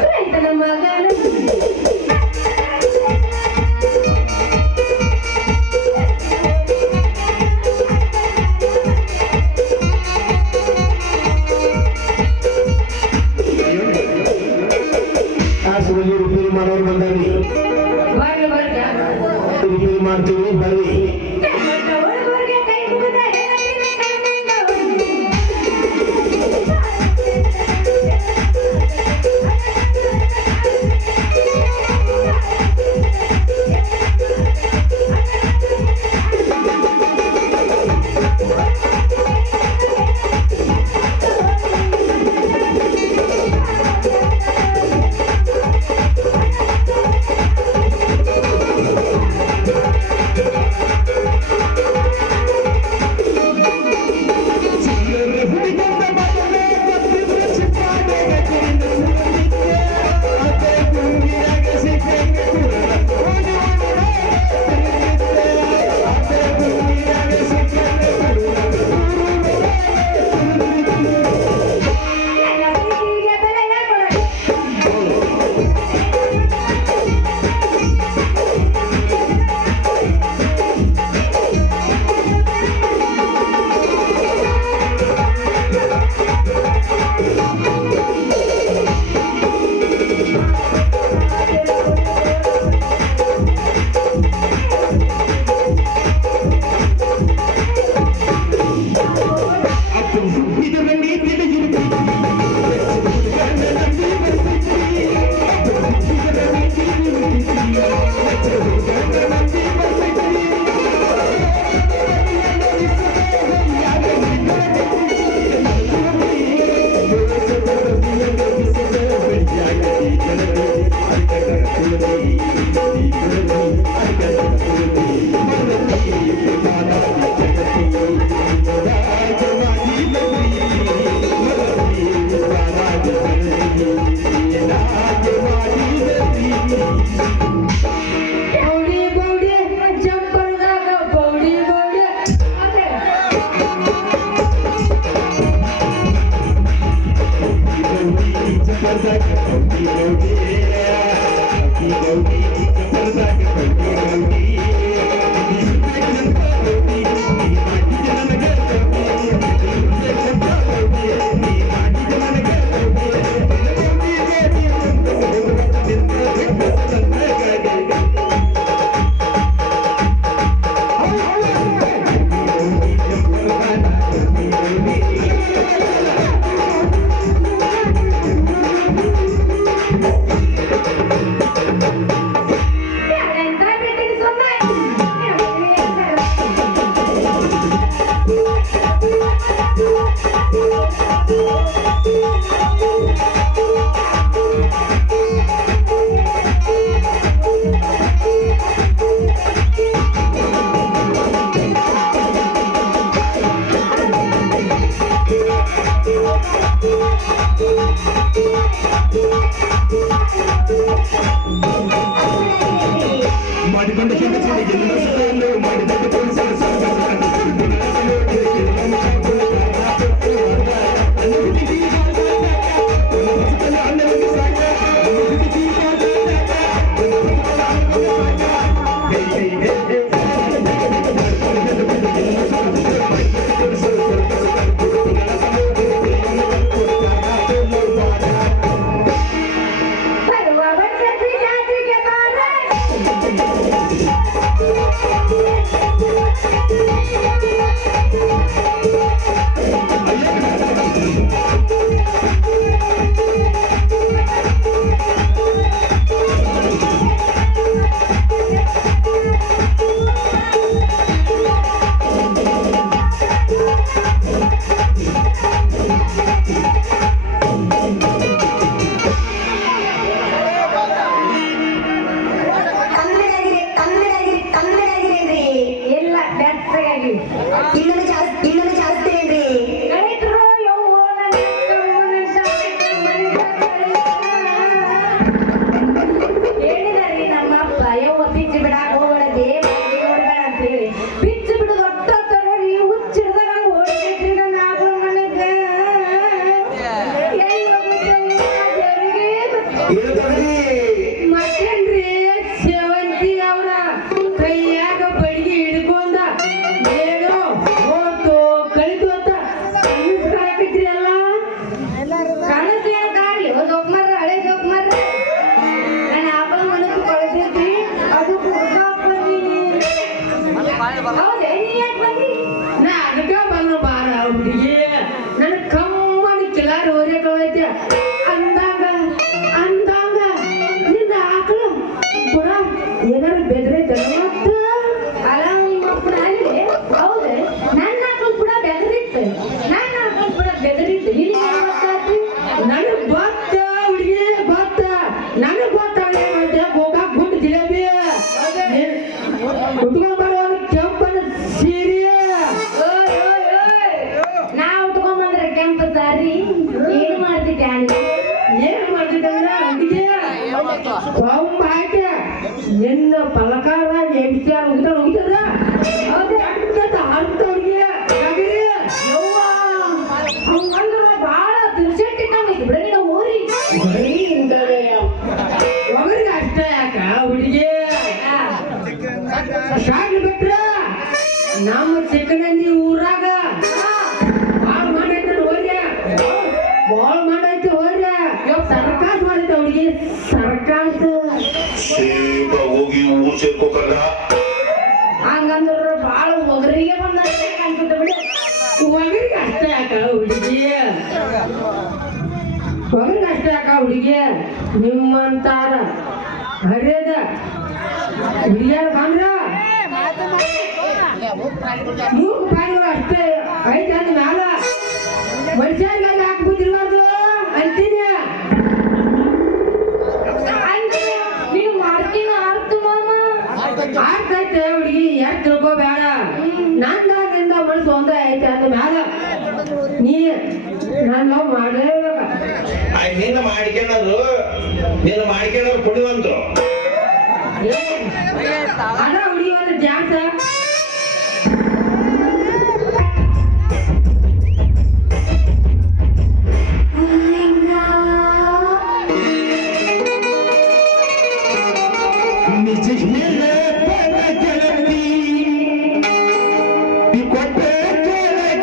ರೈತನ ಮಗನ ಆಸುವಲ್ಲಿ ರಿಪೇರಿ ಮಾಡೋರು ಬಂದಾರಿ ಬಾರ್ರಿ ಬಾರ್ರಿ ರಿಪೇರಿ ಮಾಡ್ತೀವಿ ಬರ್ರಿ ಒಳಗೊಳಗೆ ಕೈ ಮುಗಿದ ಹೆಣ್ಣಿನ ಕಣ್ಣಿಂದ ಬೌಡಿ ಬೌಡಿ ಜಂಪಲ್ದಾಗ ಬೌಡಿ ಬೌಡಿ ಅದೇ ಮಾಡಿಕೊಂಡ ಬರುವ ವರ್ಷದ ಜಾತ್ರೆಗೆ ಬಾರೆ ¡Suscríbete ಬಡಿಗೆ ಹಿಡ್ಕೊಂಡ ಏನು ಹೋತು ಕಳಿತು ಅಂತ ಅನ್ನಿಸ್ಕೊಳಕತ್ರಿ ಅಲ್ಲ ಕಾಣಿಸ್ತೇನ ಕಾಣ್ಲಿ ಜೋಕ್ಮಾರ ಹಳೆ ಜೋಕ್ಮಾರ ನನ್ನ ಆಕಳ ಮನಸ್ಸು ಕಳಿತೈತಿ ಅದು ಹೌದೇ ನೀ ಯಾಕೆ ಬಂದ್ರಿ ನಾ ಅದಕ್ಕ ಬಂದು ಬಾರ ಹುಡುಗಿ ನನ್ನ ಕಮ್ಮನ ಕಿಲಾರಿ ಹೊರಕೈತಿ ಅಂದಾಗ ನಿನ್ನ ಆಕಳ ಪುರ ಏನಾರು ಬೆದರೈತೆ ಮತ್ತ ಅಲ್ಲ ನಿಮ್ಮಪ್ಪನ ಅಲ್ಲಿ ಹೌದೇ ನನ್ನ ಆಕಳ ಕೂಡ ಬೆದರಿತ್ತು ನನ್ನ ಆಕಳ ಕೂಡ ಬೆದರಿತ್ತು ನಿನಗೆ ಗೊತ್ತಾಯ್ತು ನನಗೆ ಗೊತ್ತ ಹುಡುಗಿ ಗೊತ್ತ ನನಗೆ ಗೊತ್ತಾಗ ಏನ್ ಮಾಡ್ತೀಯ ಗೋಕಾಕ್ ಗುಂಡು ಜಿಲೇಬಿ ಉಟ್ಕೊಂಡ್ ಬರುವಾಗ ಕೆಂಪನ ಸೀರೆ ನಾ ಉಟ್ಕೊಂಡ್ ಬಂದ್ರೆ ಕೆಂಪ ಸಾರಿ ಏನು ಮಾಡ್ತಿದ್ದೆ ಏನ್ ಮಾಡ್ತಿದ್ದಂದ್ರ ಹುಡುಗಿ ಕೊಂಬ ಹಾಕಿ ನಿನ್ನ ಪಲಕಾರ ಎಬ್ಸ್ಯಾರ ಉಗಿತದ ಅದೇ ಅಂತ ಹುಡುಗಿ ಹಂಗಂದ್ರ ಬಾಳ ತಿರ್ಸೆಟ್ಟಿ ನಮಗೆ ಬಿಡ ನೀನು ಊರಿ ಒಗರಿಗೆ ಅಷ್ಟೇ ಯಾಕ ಹುಡುಗಿ ಶಾಲೆ ಬಿಟ್ರ ನಮ್ಮ ಚಿಕ್ಕನಂದಿ ಊರಾಗ ಬಾಳ ಮಾಡೈತೆ ಹೋಗ್ಯ ಬಾಳ ಮಾಡೈತೆ ಹೋಗ್ಯ ಸರ್ಕಾಸ್ ಮಾಡೈತೆ ಹುಡುಗಿ ಸರ್ಕಾಸ್ ಸೇಗ ಹೋಗಿ ಊರ್ ಸೇರ್ಕೋಕಲ್ಲ ಹಂಗಂದ್ರ ಬಾಳ ಒಗರಿಗೆ ಬಂದ ಅನ್ಸುತ್ತೆ ಬಿಡಿ ಒಗರಿಗೆ ಅಷ್ಟೇ ಯಾಕ ಹುಡುಗಿ ಒಗರಿಗೆ ಅಷ್ಟೇ ಯಾಕ ಹುಡುಗಿ ನಿಮ್ಮಂತಾರ ಹರಿಯದ ಹುಡುಗಿಯಾರ ಬಂದ್ರ ಮೂರು ಪಾಯಿಗಳು ಅಷ್ಟೇ ಐತೆ ಅಂದ ಮ್ಯಾಲ ಮನುಷ್ಯರಿಗಾಗಿ ಹಾಕ್ಬಿಟ್ಟಿರ್ಬಾರ್ದು ಅಂತೀನಿ ನೀನು ಮಾಡ್ತೀನಿ ಅರ್ಥ ಮಾಮ ಆಗ್ತೈತೆ ಹುಡುಗಿ ಯಾಕೆ ತಿಳ್ಕೋಬೇಡ ನಂದಾಗಿಂದ ಮನಸ್ಸು ಒಂದೇ ಐತೆ ಅಂದ ಮ್ಯಾಲ ನೀ ನಾನು ಲವ್ ಮಾಡಲೇಬೇಕ ನಿನ್ನ ಮಾಡ್ಕೊಂಡ್ರು ಕುಡಿವಂತರು ಅದ ಹುಡುಗಿ ಒಂದು ಜಾಸ ನಿಜ ಗೆಳತಿ ಕೊಟ್ಟ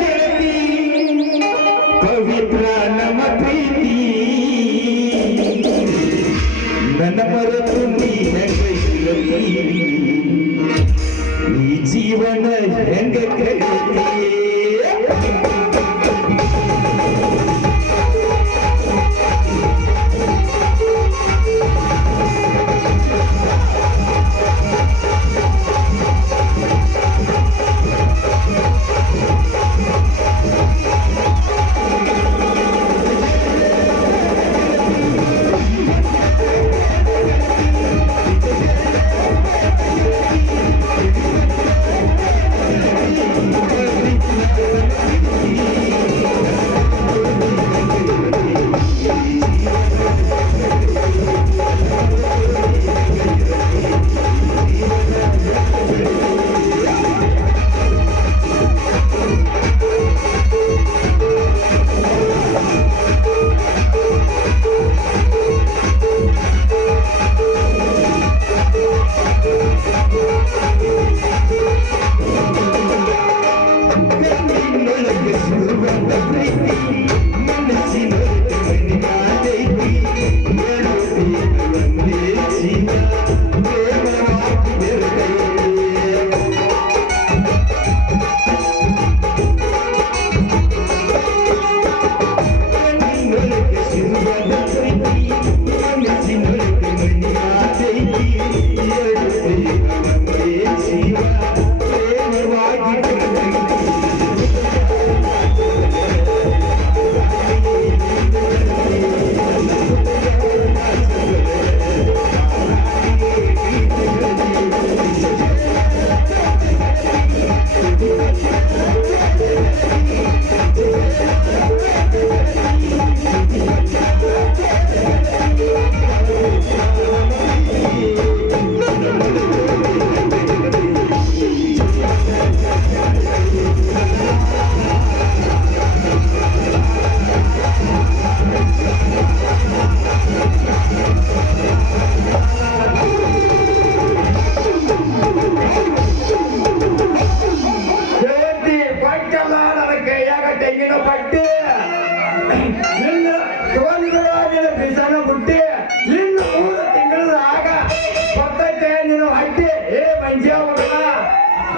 ಗೆಳತಿ ಪವಿತ್ರ ನಮ್ಮ ಪ್ರೀತಿ ನನ್ನ ಮರೆತು ನೀ ಹೆಂಗೈತಿ ಈ ಜೀವನ ಹೆಂಗ ಕರೀತಿ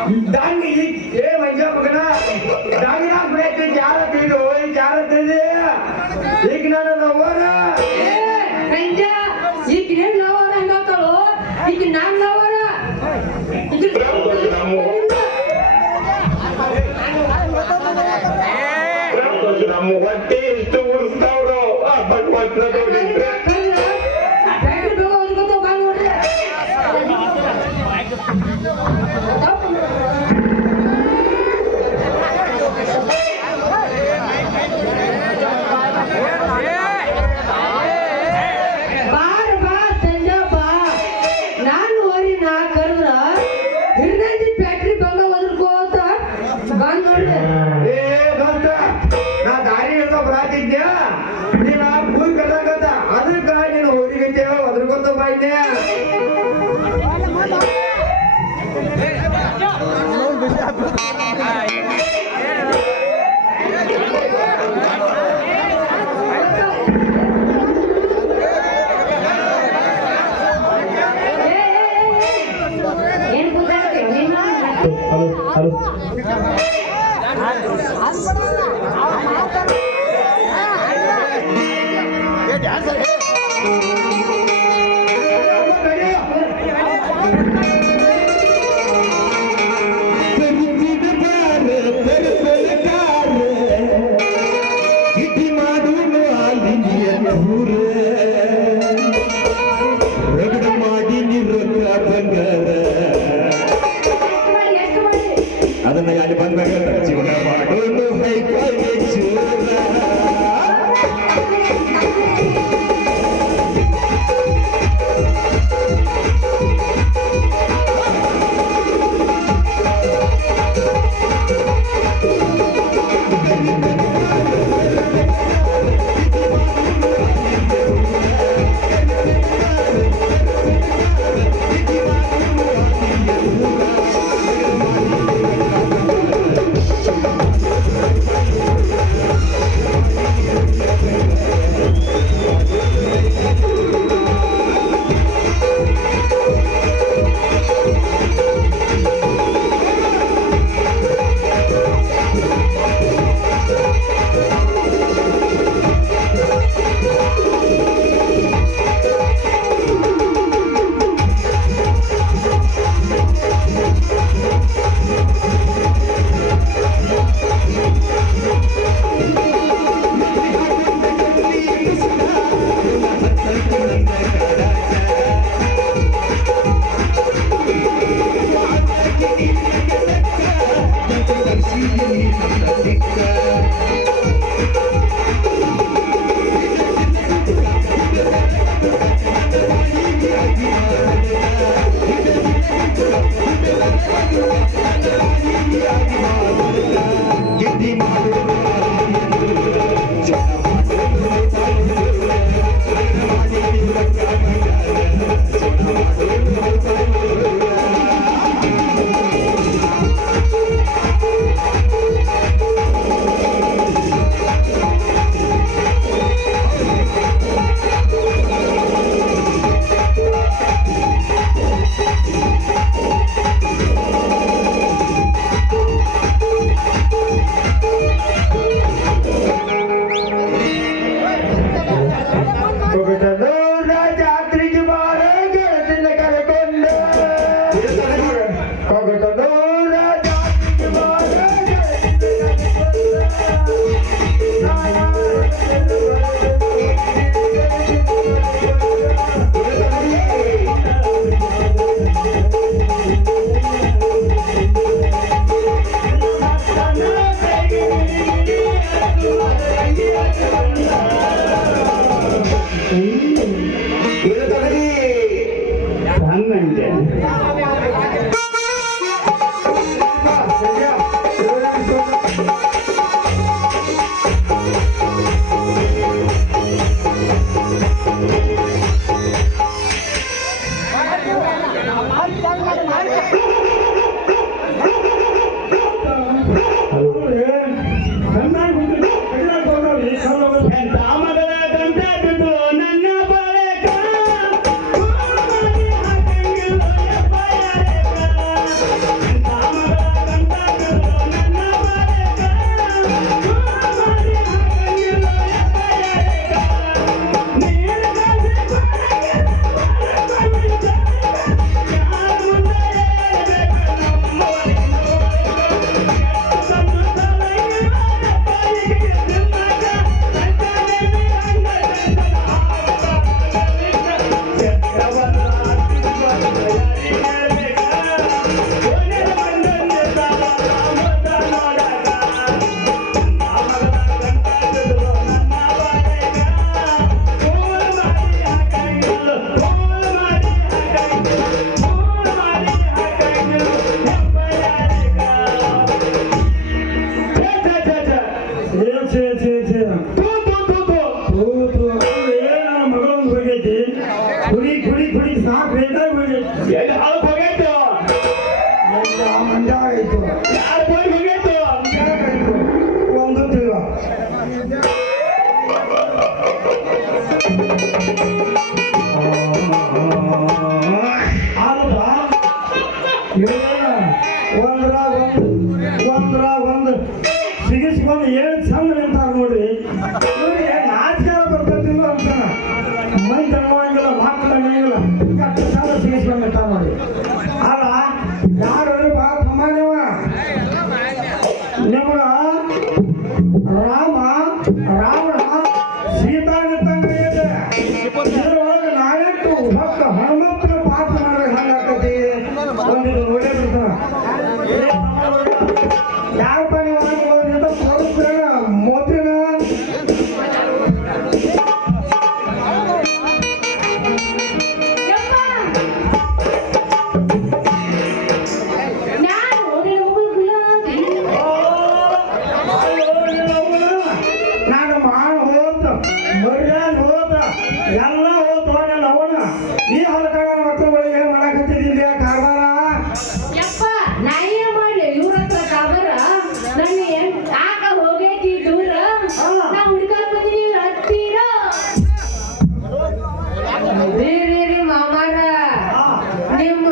डांग ये म्हणजे बघ ना डांगला प्रयत्न चार तीन होय चार तीन एक ना नवर ಸಂಜೆ ಈಗ ನೀನ್ ಲವರ ಹಂಗಾಕಳು ಈಗ ನಾನ್ ಲವರ ನಮ್ಮ ಹೊಟ್ಟೆ ಎಷ್ಟು ಉರಿಸ್ತಾವ್ರು ಆ ಭಗವಂತನ ನೋಡಿದ್ರೆ ಏ ದೋಸ್ತ ನಾ ದಾರಿ ಹಿಡ್ದ ಬರಾತಿದ್ದೆ ನೀನ ಭೂಮಿ ಕಲಾಗದ ಅದಕ್ಕ ನೀನು ಹೋಗಿದ್ದೆ ಅದ್ರಗೊಂದು ಬಾಯ್ದೆ ಏನ್ ಕೂತಾಡ್ತೀವಿ ನೀನು ಹಲೋ ಹಲೋ ಕರಿತಿದ ಬಾರ ಪರಪರಕಾರ ಇಟಿ ಮಾಡುವ ಅಲ್ಲಿಯ ದೂರ ರಗಡ ಮಾಡಿ ನಿರಕ ಬಂಗಾರ ಎಷ್ಟು ಮಾಡಿ ಅದನ್ನ ಯಾರು ಬಂದಾಗ ಜೀವನ ಮಾಡೋನು ಹೈಕಾಗೆ ಚೂರ ಅಂಜಾಗಾಯ್ತು ಯಾರ ಬೋರ್ಡ್ ಮುಗಿಯಿತು ಅಂಜಾಗಾಯ್ತು ಒಂದು ತಿಳ್ವ ಅಲ್ವಾ ಒಂದ್ರಾಗ ಒಂದು ಸಿಗಿಸ್ಕೊಂಡು ಏನ್ ಚಂದ ನಿಂತಾರ ನೋಡ್ರಿ ಇವ್ರಿಗೆ ನಾಚಿಕಾರ ಬರ್ತದಿಲ್ಲ ಅಂತಾನ ಮಂದಿ ಅನ್ನೋಂಗಿಲ್ಲ ಮಕ್ಕಳ ಅನ್ನೋಂಗಿಲ್ಲ ಎಷ್ಟು ಚಂದ ಸಿಗಿಸ್ಕೊಂಡು ನಿಂತಾರ ನೋಡಿ ಅಲ್ಲ ಯಾರು ಬಾ ತಮ್ಮ ನಿಮ್ಗ ರಾವಣ ಸೀತಾ ನಿಂತಂಗ ಇದೆ ಇದ್ರೊಳಗೆ ನಾಳೆಟ್ಟು ಭಕ್ತ ಹನುಮಪ್ಪನ ಪಾಪ ಮಾಡಿದ್ರೆ ಹಂಗಾಕತಿ ಒಂದಿದು ನೋಡೇ ಬಿಡ್ತಾನ ಯಾರಪ್ಪ ನೀವು ತೋರಿಸ್ತಾರ ಮೋತಿನ ಯಪ್ಪ ನಾನು ಓದಿನ ಮಗಳು ಗುಲಾಬಿ ನಾನು ಮಾಡ ಹೋದ ಮರ್ಯಾದ ಹೋದ ಎಲ್ಲ ಹೋದ ನನ್ನ ಅವನ ಈ ಹೊಲಕಾಳ ಮಕ್ಕಳುಗಳು ಏನ್ ಮಾಡಕತ್ತಿದ್ದಿಲ್ಲ ಕಾರ್ಬಾರ ಯಪ್ಪ ನಾ ಏನ್ ಮಾಡ್ಲಿ ಇವ್ರ ಹತ್ರ ಕಾಬರ ನನ್ನ ಯಾಕ ಹೋಗೈತಿ ದೂರ ನಾ ಹುಡ್ಕಾಕ್ ಬಂದಿನಿ ಇವ್ರ ಹತ್ತಿರ ರೀ ಮಾಮಾರ ನಿಮ್ಮ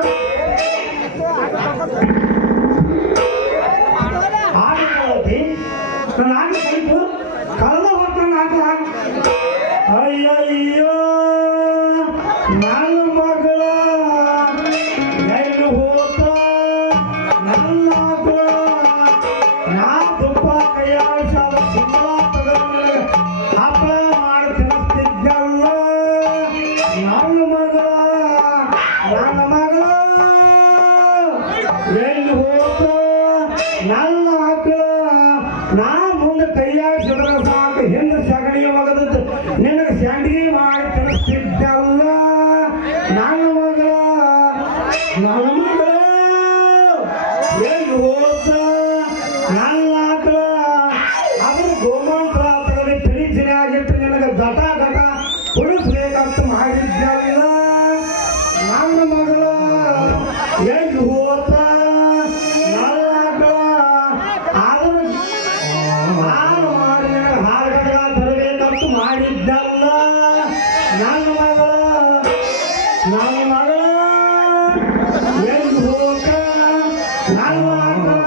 ಆಗಿ ನನ್ನ ಆಗಿ ಕಲಿತು ಕಳೆದ ಹೊತ್ತನ್ನು ಹಾಕಲ ಅಯ್ಯಯ್ಯೋ ನನ್ನ ಮಗಳ ಎಲ್ಲಿ ಹೋತ ನನ್ನ ಮಗಳ ನಾ ತುಪ್ಪ ಕೈಯಾಡಿಸಾದ ಸುಂದರ ತಗೊಂಡು ಹಪ್ಪಳ ಮಾಡಿ ತಿನ್ನಿಸ್ತಿದ್ದಲ್ಲ ನನ್ನ ಮಗಳ ಎಲ್ಲಿ ಹೋತ ನನ್ನ ಮಕ್ಕಳ ನಾ ಮುಂದೆ ಕೈಯಾಡಿಸಿದ್ರೆ ಸಾಕು ಹಿಂದೆ ಸಗಣಿ ಒಗದದ್ದು ನಿನಗೆ ಸಂಡಿಗೆ ಮಾಡಿ ತಿನ್ನಿಸ್ತಿದ್ದಲ್ಲ ನನ್ನ ಮಗಳ ಎಲ್ಲಿ ಹೋತ ನನ್ನ ಮಕ್ಕಳ ಅದ್ರ ಗೋಮಂತ್ರ ತಗಲಿ ತಿಳಿಸಿನೇ ಆಗಿಟ್ಟು ನಿನಗೆ ಘಟ ಉಳಿಸ್ಬೇಕಂತ ಮಾಡಿದ್ದಲ್ಲ ನನ್ನ ಮಗಳ ಎಲ್ಲಿ ಹೋತ ನನ್ನ ಮಗಳ ಆದ್ರ ನಾನು ಮಾಡಿ ನಿನಗೆ ಹಾಲ್ಗಡ್ಗ ತರಬೇಕಂತ ಮಾಡಿದ್ದಲ್ಲ ನನ್ನ ಮಗಳ ಎಲ್ಲಿ ಹೋತ ನನ್ನ ಮಗಳ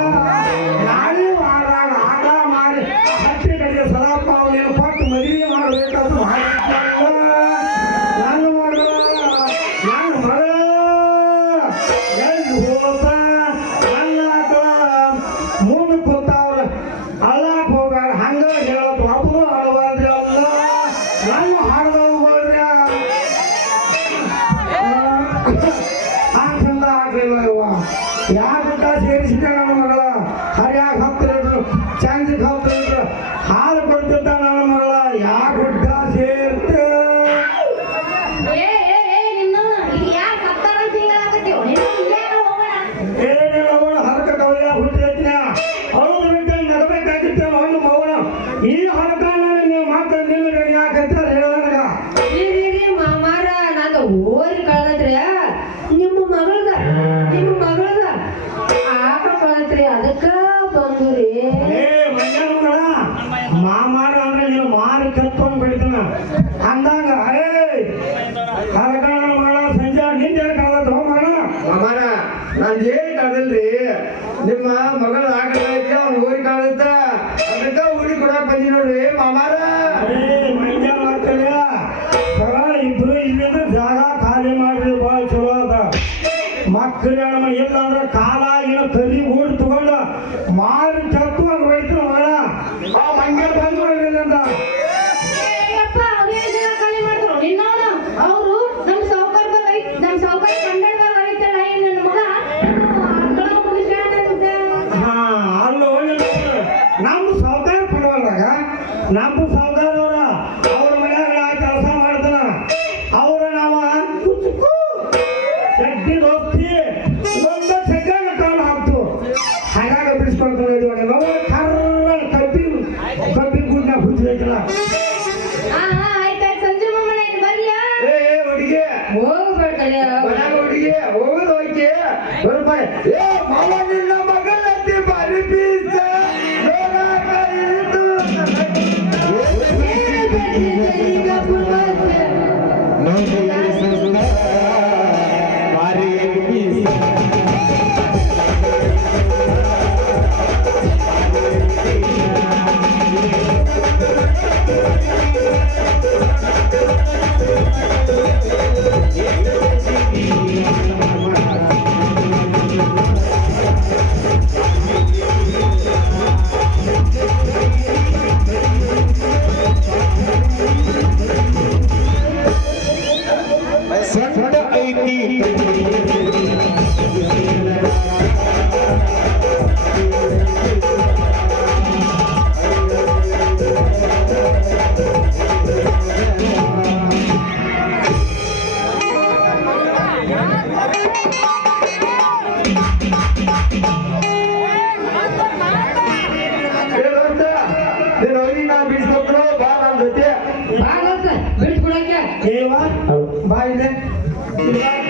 ನಾಳೆ ವಾರಾಗ ಆಟ ಮಾಡಿ ಹತ್ತಿ ಕಡೆಗೆ ಸದಾಪ್ಪ ಅವನೇನು ಕೊಟ್ಟು ಮದುವೆ ಮಾಡಬೇಕಂತ ಮಾಡಿದ್ದಲ್ಲ ನನ್ನ ಮಗಳ ಎಲ್ಲಿ ಹೋತ ನನ್ನ ಮಗಳ ಮುಂದೆ ಕೂತಾವ್ರ ಅಲ್ಲಾಕ್ ಹೋಗಾರ ಹಂಗ ಹೇಳೋದು ಒಬ್ಬರು ಹಾಡಬಾರ್ದ್ರಿ ಅಲ್ಲ ನನ್ನ ಹಾಡ್ದವ್ರು ಹೋಗ್ರಿ ಆ ಚಂದ ಆಗ್ಲಿಲ್ಲ ಇವ ಯಾಕ ಸೇರಿಸಿದ ನನ್ನ ಮಗಳ ಹರಿಯಾಗ 10 ಲೀಟ್ರು ಚಾಂಜಿಗೆ 10 ಲೀಟ್ರು ಹಾಲು ಕೊಡ್ತಿದ್ದ ನನ್ನ ಮಗಳ ಯಾ ಗುಡ್ಡ ಸೇರ್ತ ಏ ನಿನ್ನವನ ಇಲ್ಲಿ ಯಾಕೆ ಹತ್ತಾರ ತಿಂಗಳಾಗತ್ತೀವ ನೀನು ಇಲ್ಲೇ ಹೋಗೋಣ ಏನಿಲ್ಲ ಅವಳ ಹರಕ ಕವಲಿಯ ಹುಟ್ಟಿದ ಅವಳು ಬಿಟ್ಟು ನಗಬೇಕಾಗಿತ್ತು ಅವನು ಮೌನ ಈ ಹರಕಾನ ನೀವು ಮಾತ್ರ ನಿಲ್ಲ ಯಾಕಂತ ಹೇಳೋಣ ರೀ ಮಾಮಾರ ನಾನು ಓರಿ ಕಳ್ದತ್ರಿ ನಿಮ್ಮ ಮಗಳದ ಆಕ ಕಳ್ದತ್ರಿ ಅದಕ್ಕ ಬಂದ್ರಿ ಏ ಮಂಜನ ಮಗಳ ಮಾಮಾರ ಅಂದ್ರೆ ನೀವು ಮಾರಿ ಕತ್ಕೊಂಡ್ ಬಿಡ್ತಾನ ಅಂದಾಗ ಏ ಹರಕಾನ ಮಗಳ ಸಂಜೆ ನಿಂದೆ ಕಳ್ದತ್ತ ಮಗಳ ಮಾಮಾರ ನಾನು ಏನ್ ಕಳ್ದಲ್ರಿ ನಿಮ್ಮ ಮಗಳ ಆಗೈತಿ ಅವ್ನ ಊರಿಗೆ ಕಾಳುತ್ತ ಅದಕ್ಕ ಊರಿಗೆ ಕೊಡಕ್ ಬಂದಿ ನೋಡ್ರಿ ಮಾಮಾರ ಏ ಮಂಜನ ಮಕ್ಕಳ ಸರಳ ಇಬ್ರು ಇಲ್ಲಿಂದ ಜಾಗ ಖಾಲಿ ಮಾಡಿದ್ರೆ ಭಾಳ ಚಲೋ ಅದ ಮಕ್ಕಳ ಇಲ್ಲ ಅಂದ್ರೆ ಕಾಲ ಏನೋ ಕರಿ ಓಡಿ ತಗೊಂಡು ಮಾರಿ ಚತ್ತು ಹಂಗೆ ಹೊಡಿತು ಮಗಳ ಆ ಮಂಗ್ಯ ಬಂದು ಇಲ್ಲಿಂದ ಯಪ್ಪ ಅದೇ ಜನ ಖಾಲಿ ಮಾಡ್ತಾರ ನಿನ್ನವನ ಅವರು ನಮ್ಮ ಸಾವುಕಾರ ಕನ್ನಡದಾಗ ಐತಲ್ಲ ಏನ್ ನನ್ನ ಮಗ ಅಕ್ಕಳ ಮುಗಿಸ್ಯಾನಂತೆ ಅಲ್ಲೋ ನಮ್ಮ ಸಾವುಕಾರ ಪಡವಲ್ದಾಗ ನಮ್ಮ ಸಾವುಕಾರವ್ರ ಅವ್ರ ಮನ್ಯಾಗ ಕೆಲಸ ಮಾಡ್ತಾನ ಅವ್ರ ನಾವ ಕುಚ್ಚು ಚಡ್ಡಿ ಹೋಗ್ತಿ ಒಂದ ಸೆಕೆಂಡ್ ಕಾಲು ಹಾಕ್ತು ಹಾಗಾಗಿ ಬಿಡಿಸ್ಕೊಳ್ತಾನೆ ಇದು ನಾವು ಕರ್ರ ಕಬ್ಬಿ ಗುಡ್ನ ಹುಚ್ಚಬೇಕಲ್ಲ ಆಯ್ತಾಯ್ತು ಸಂಜೆ ಮಾಮನ ಆಯ್ತು ಬರ್ಲಿಯಾ ಏ ಹುಡುಗಿ ಹೋಗ್ಬೇಡ್ತಾರೆ ಮನ್ಯಾಗ ಹುಡುಗಿ ಹೋಗೋದು ಹೋಯ್ತಿ ಬರ್ಬಾಯ್ ಏ ಮಾವ ನಿನ್ನ ಬಿಡ್ಬಾರ್ದು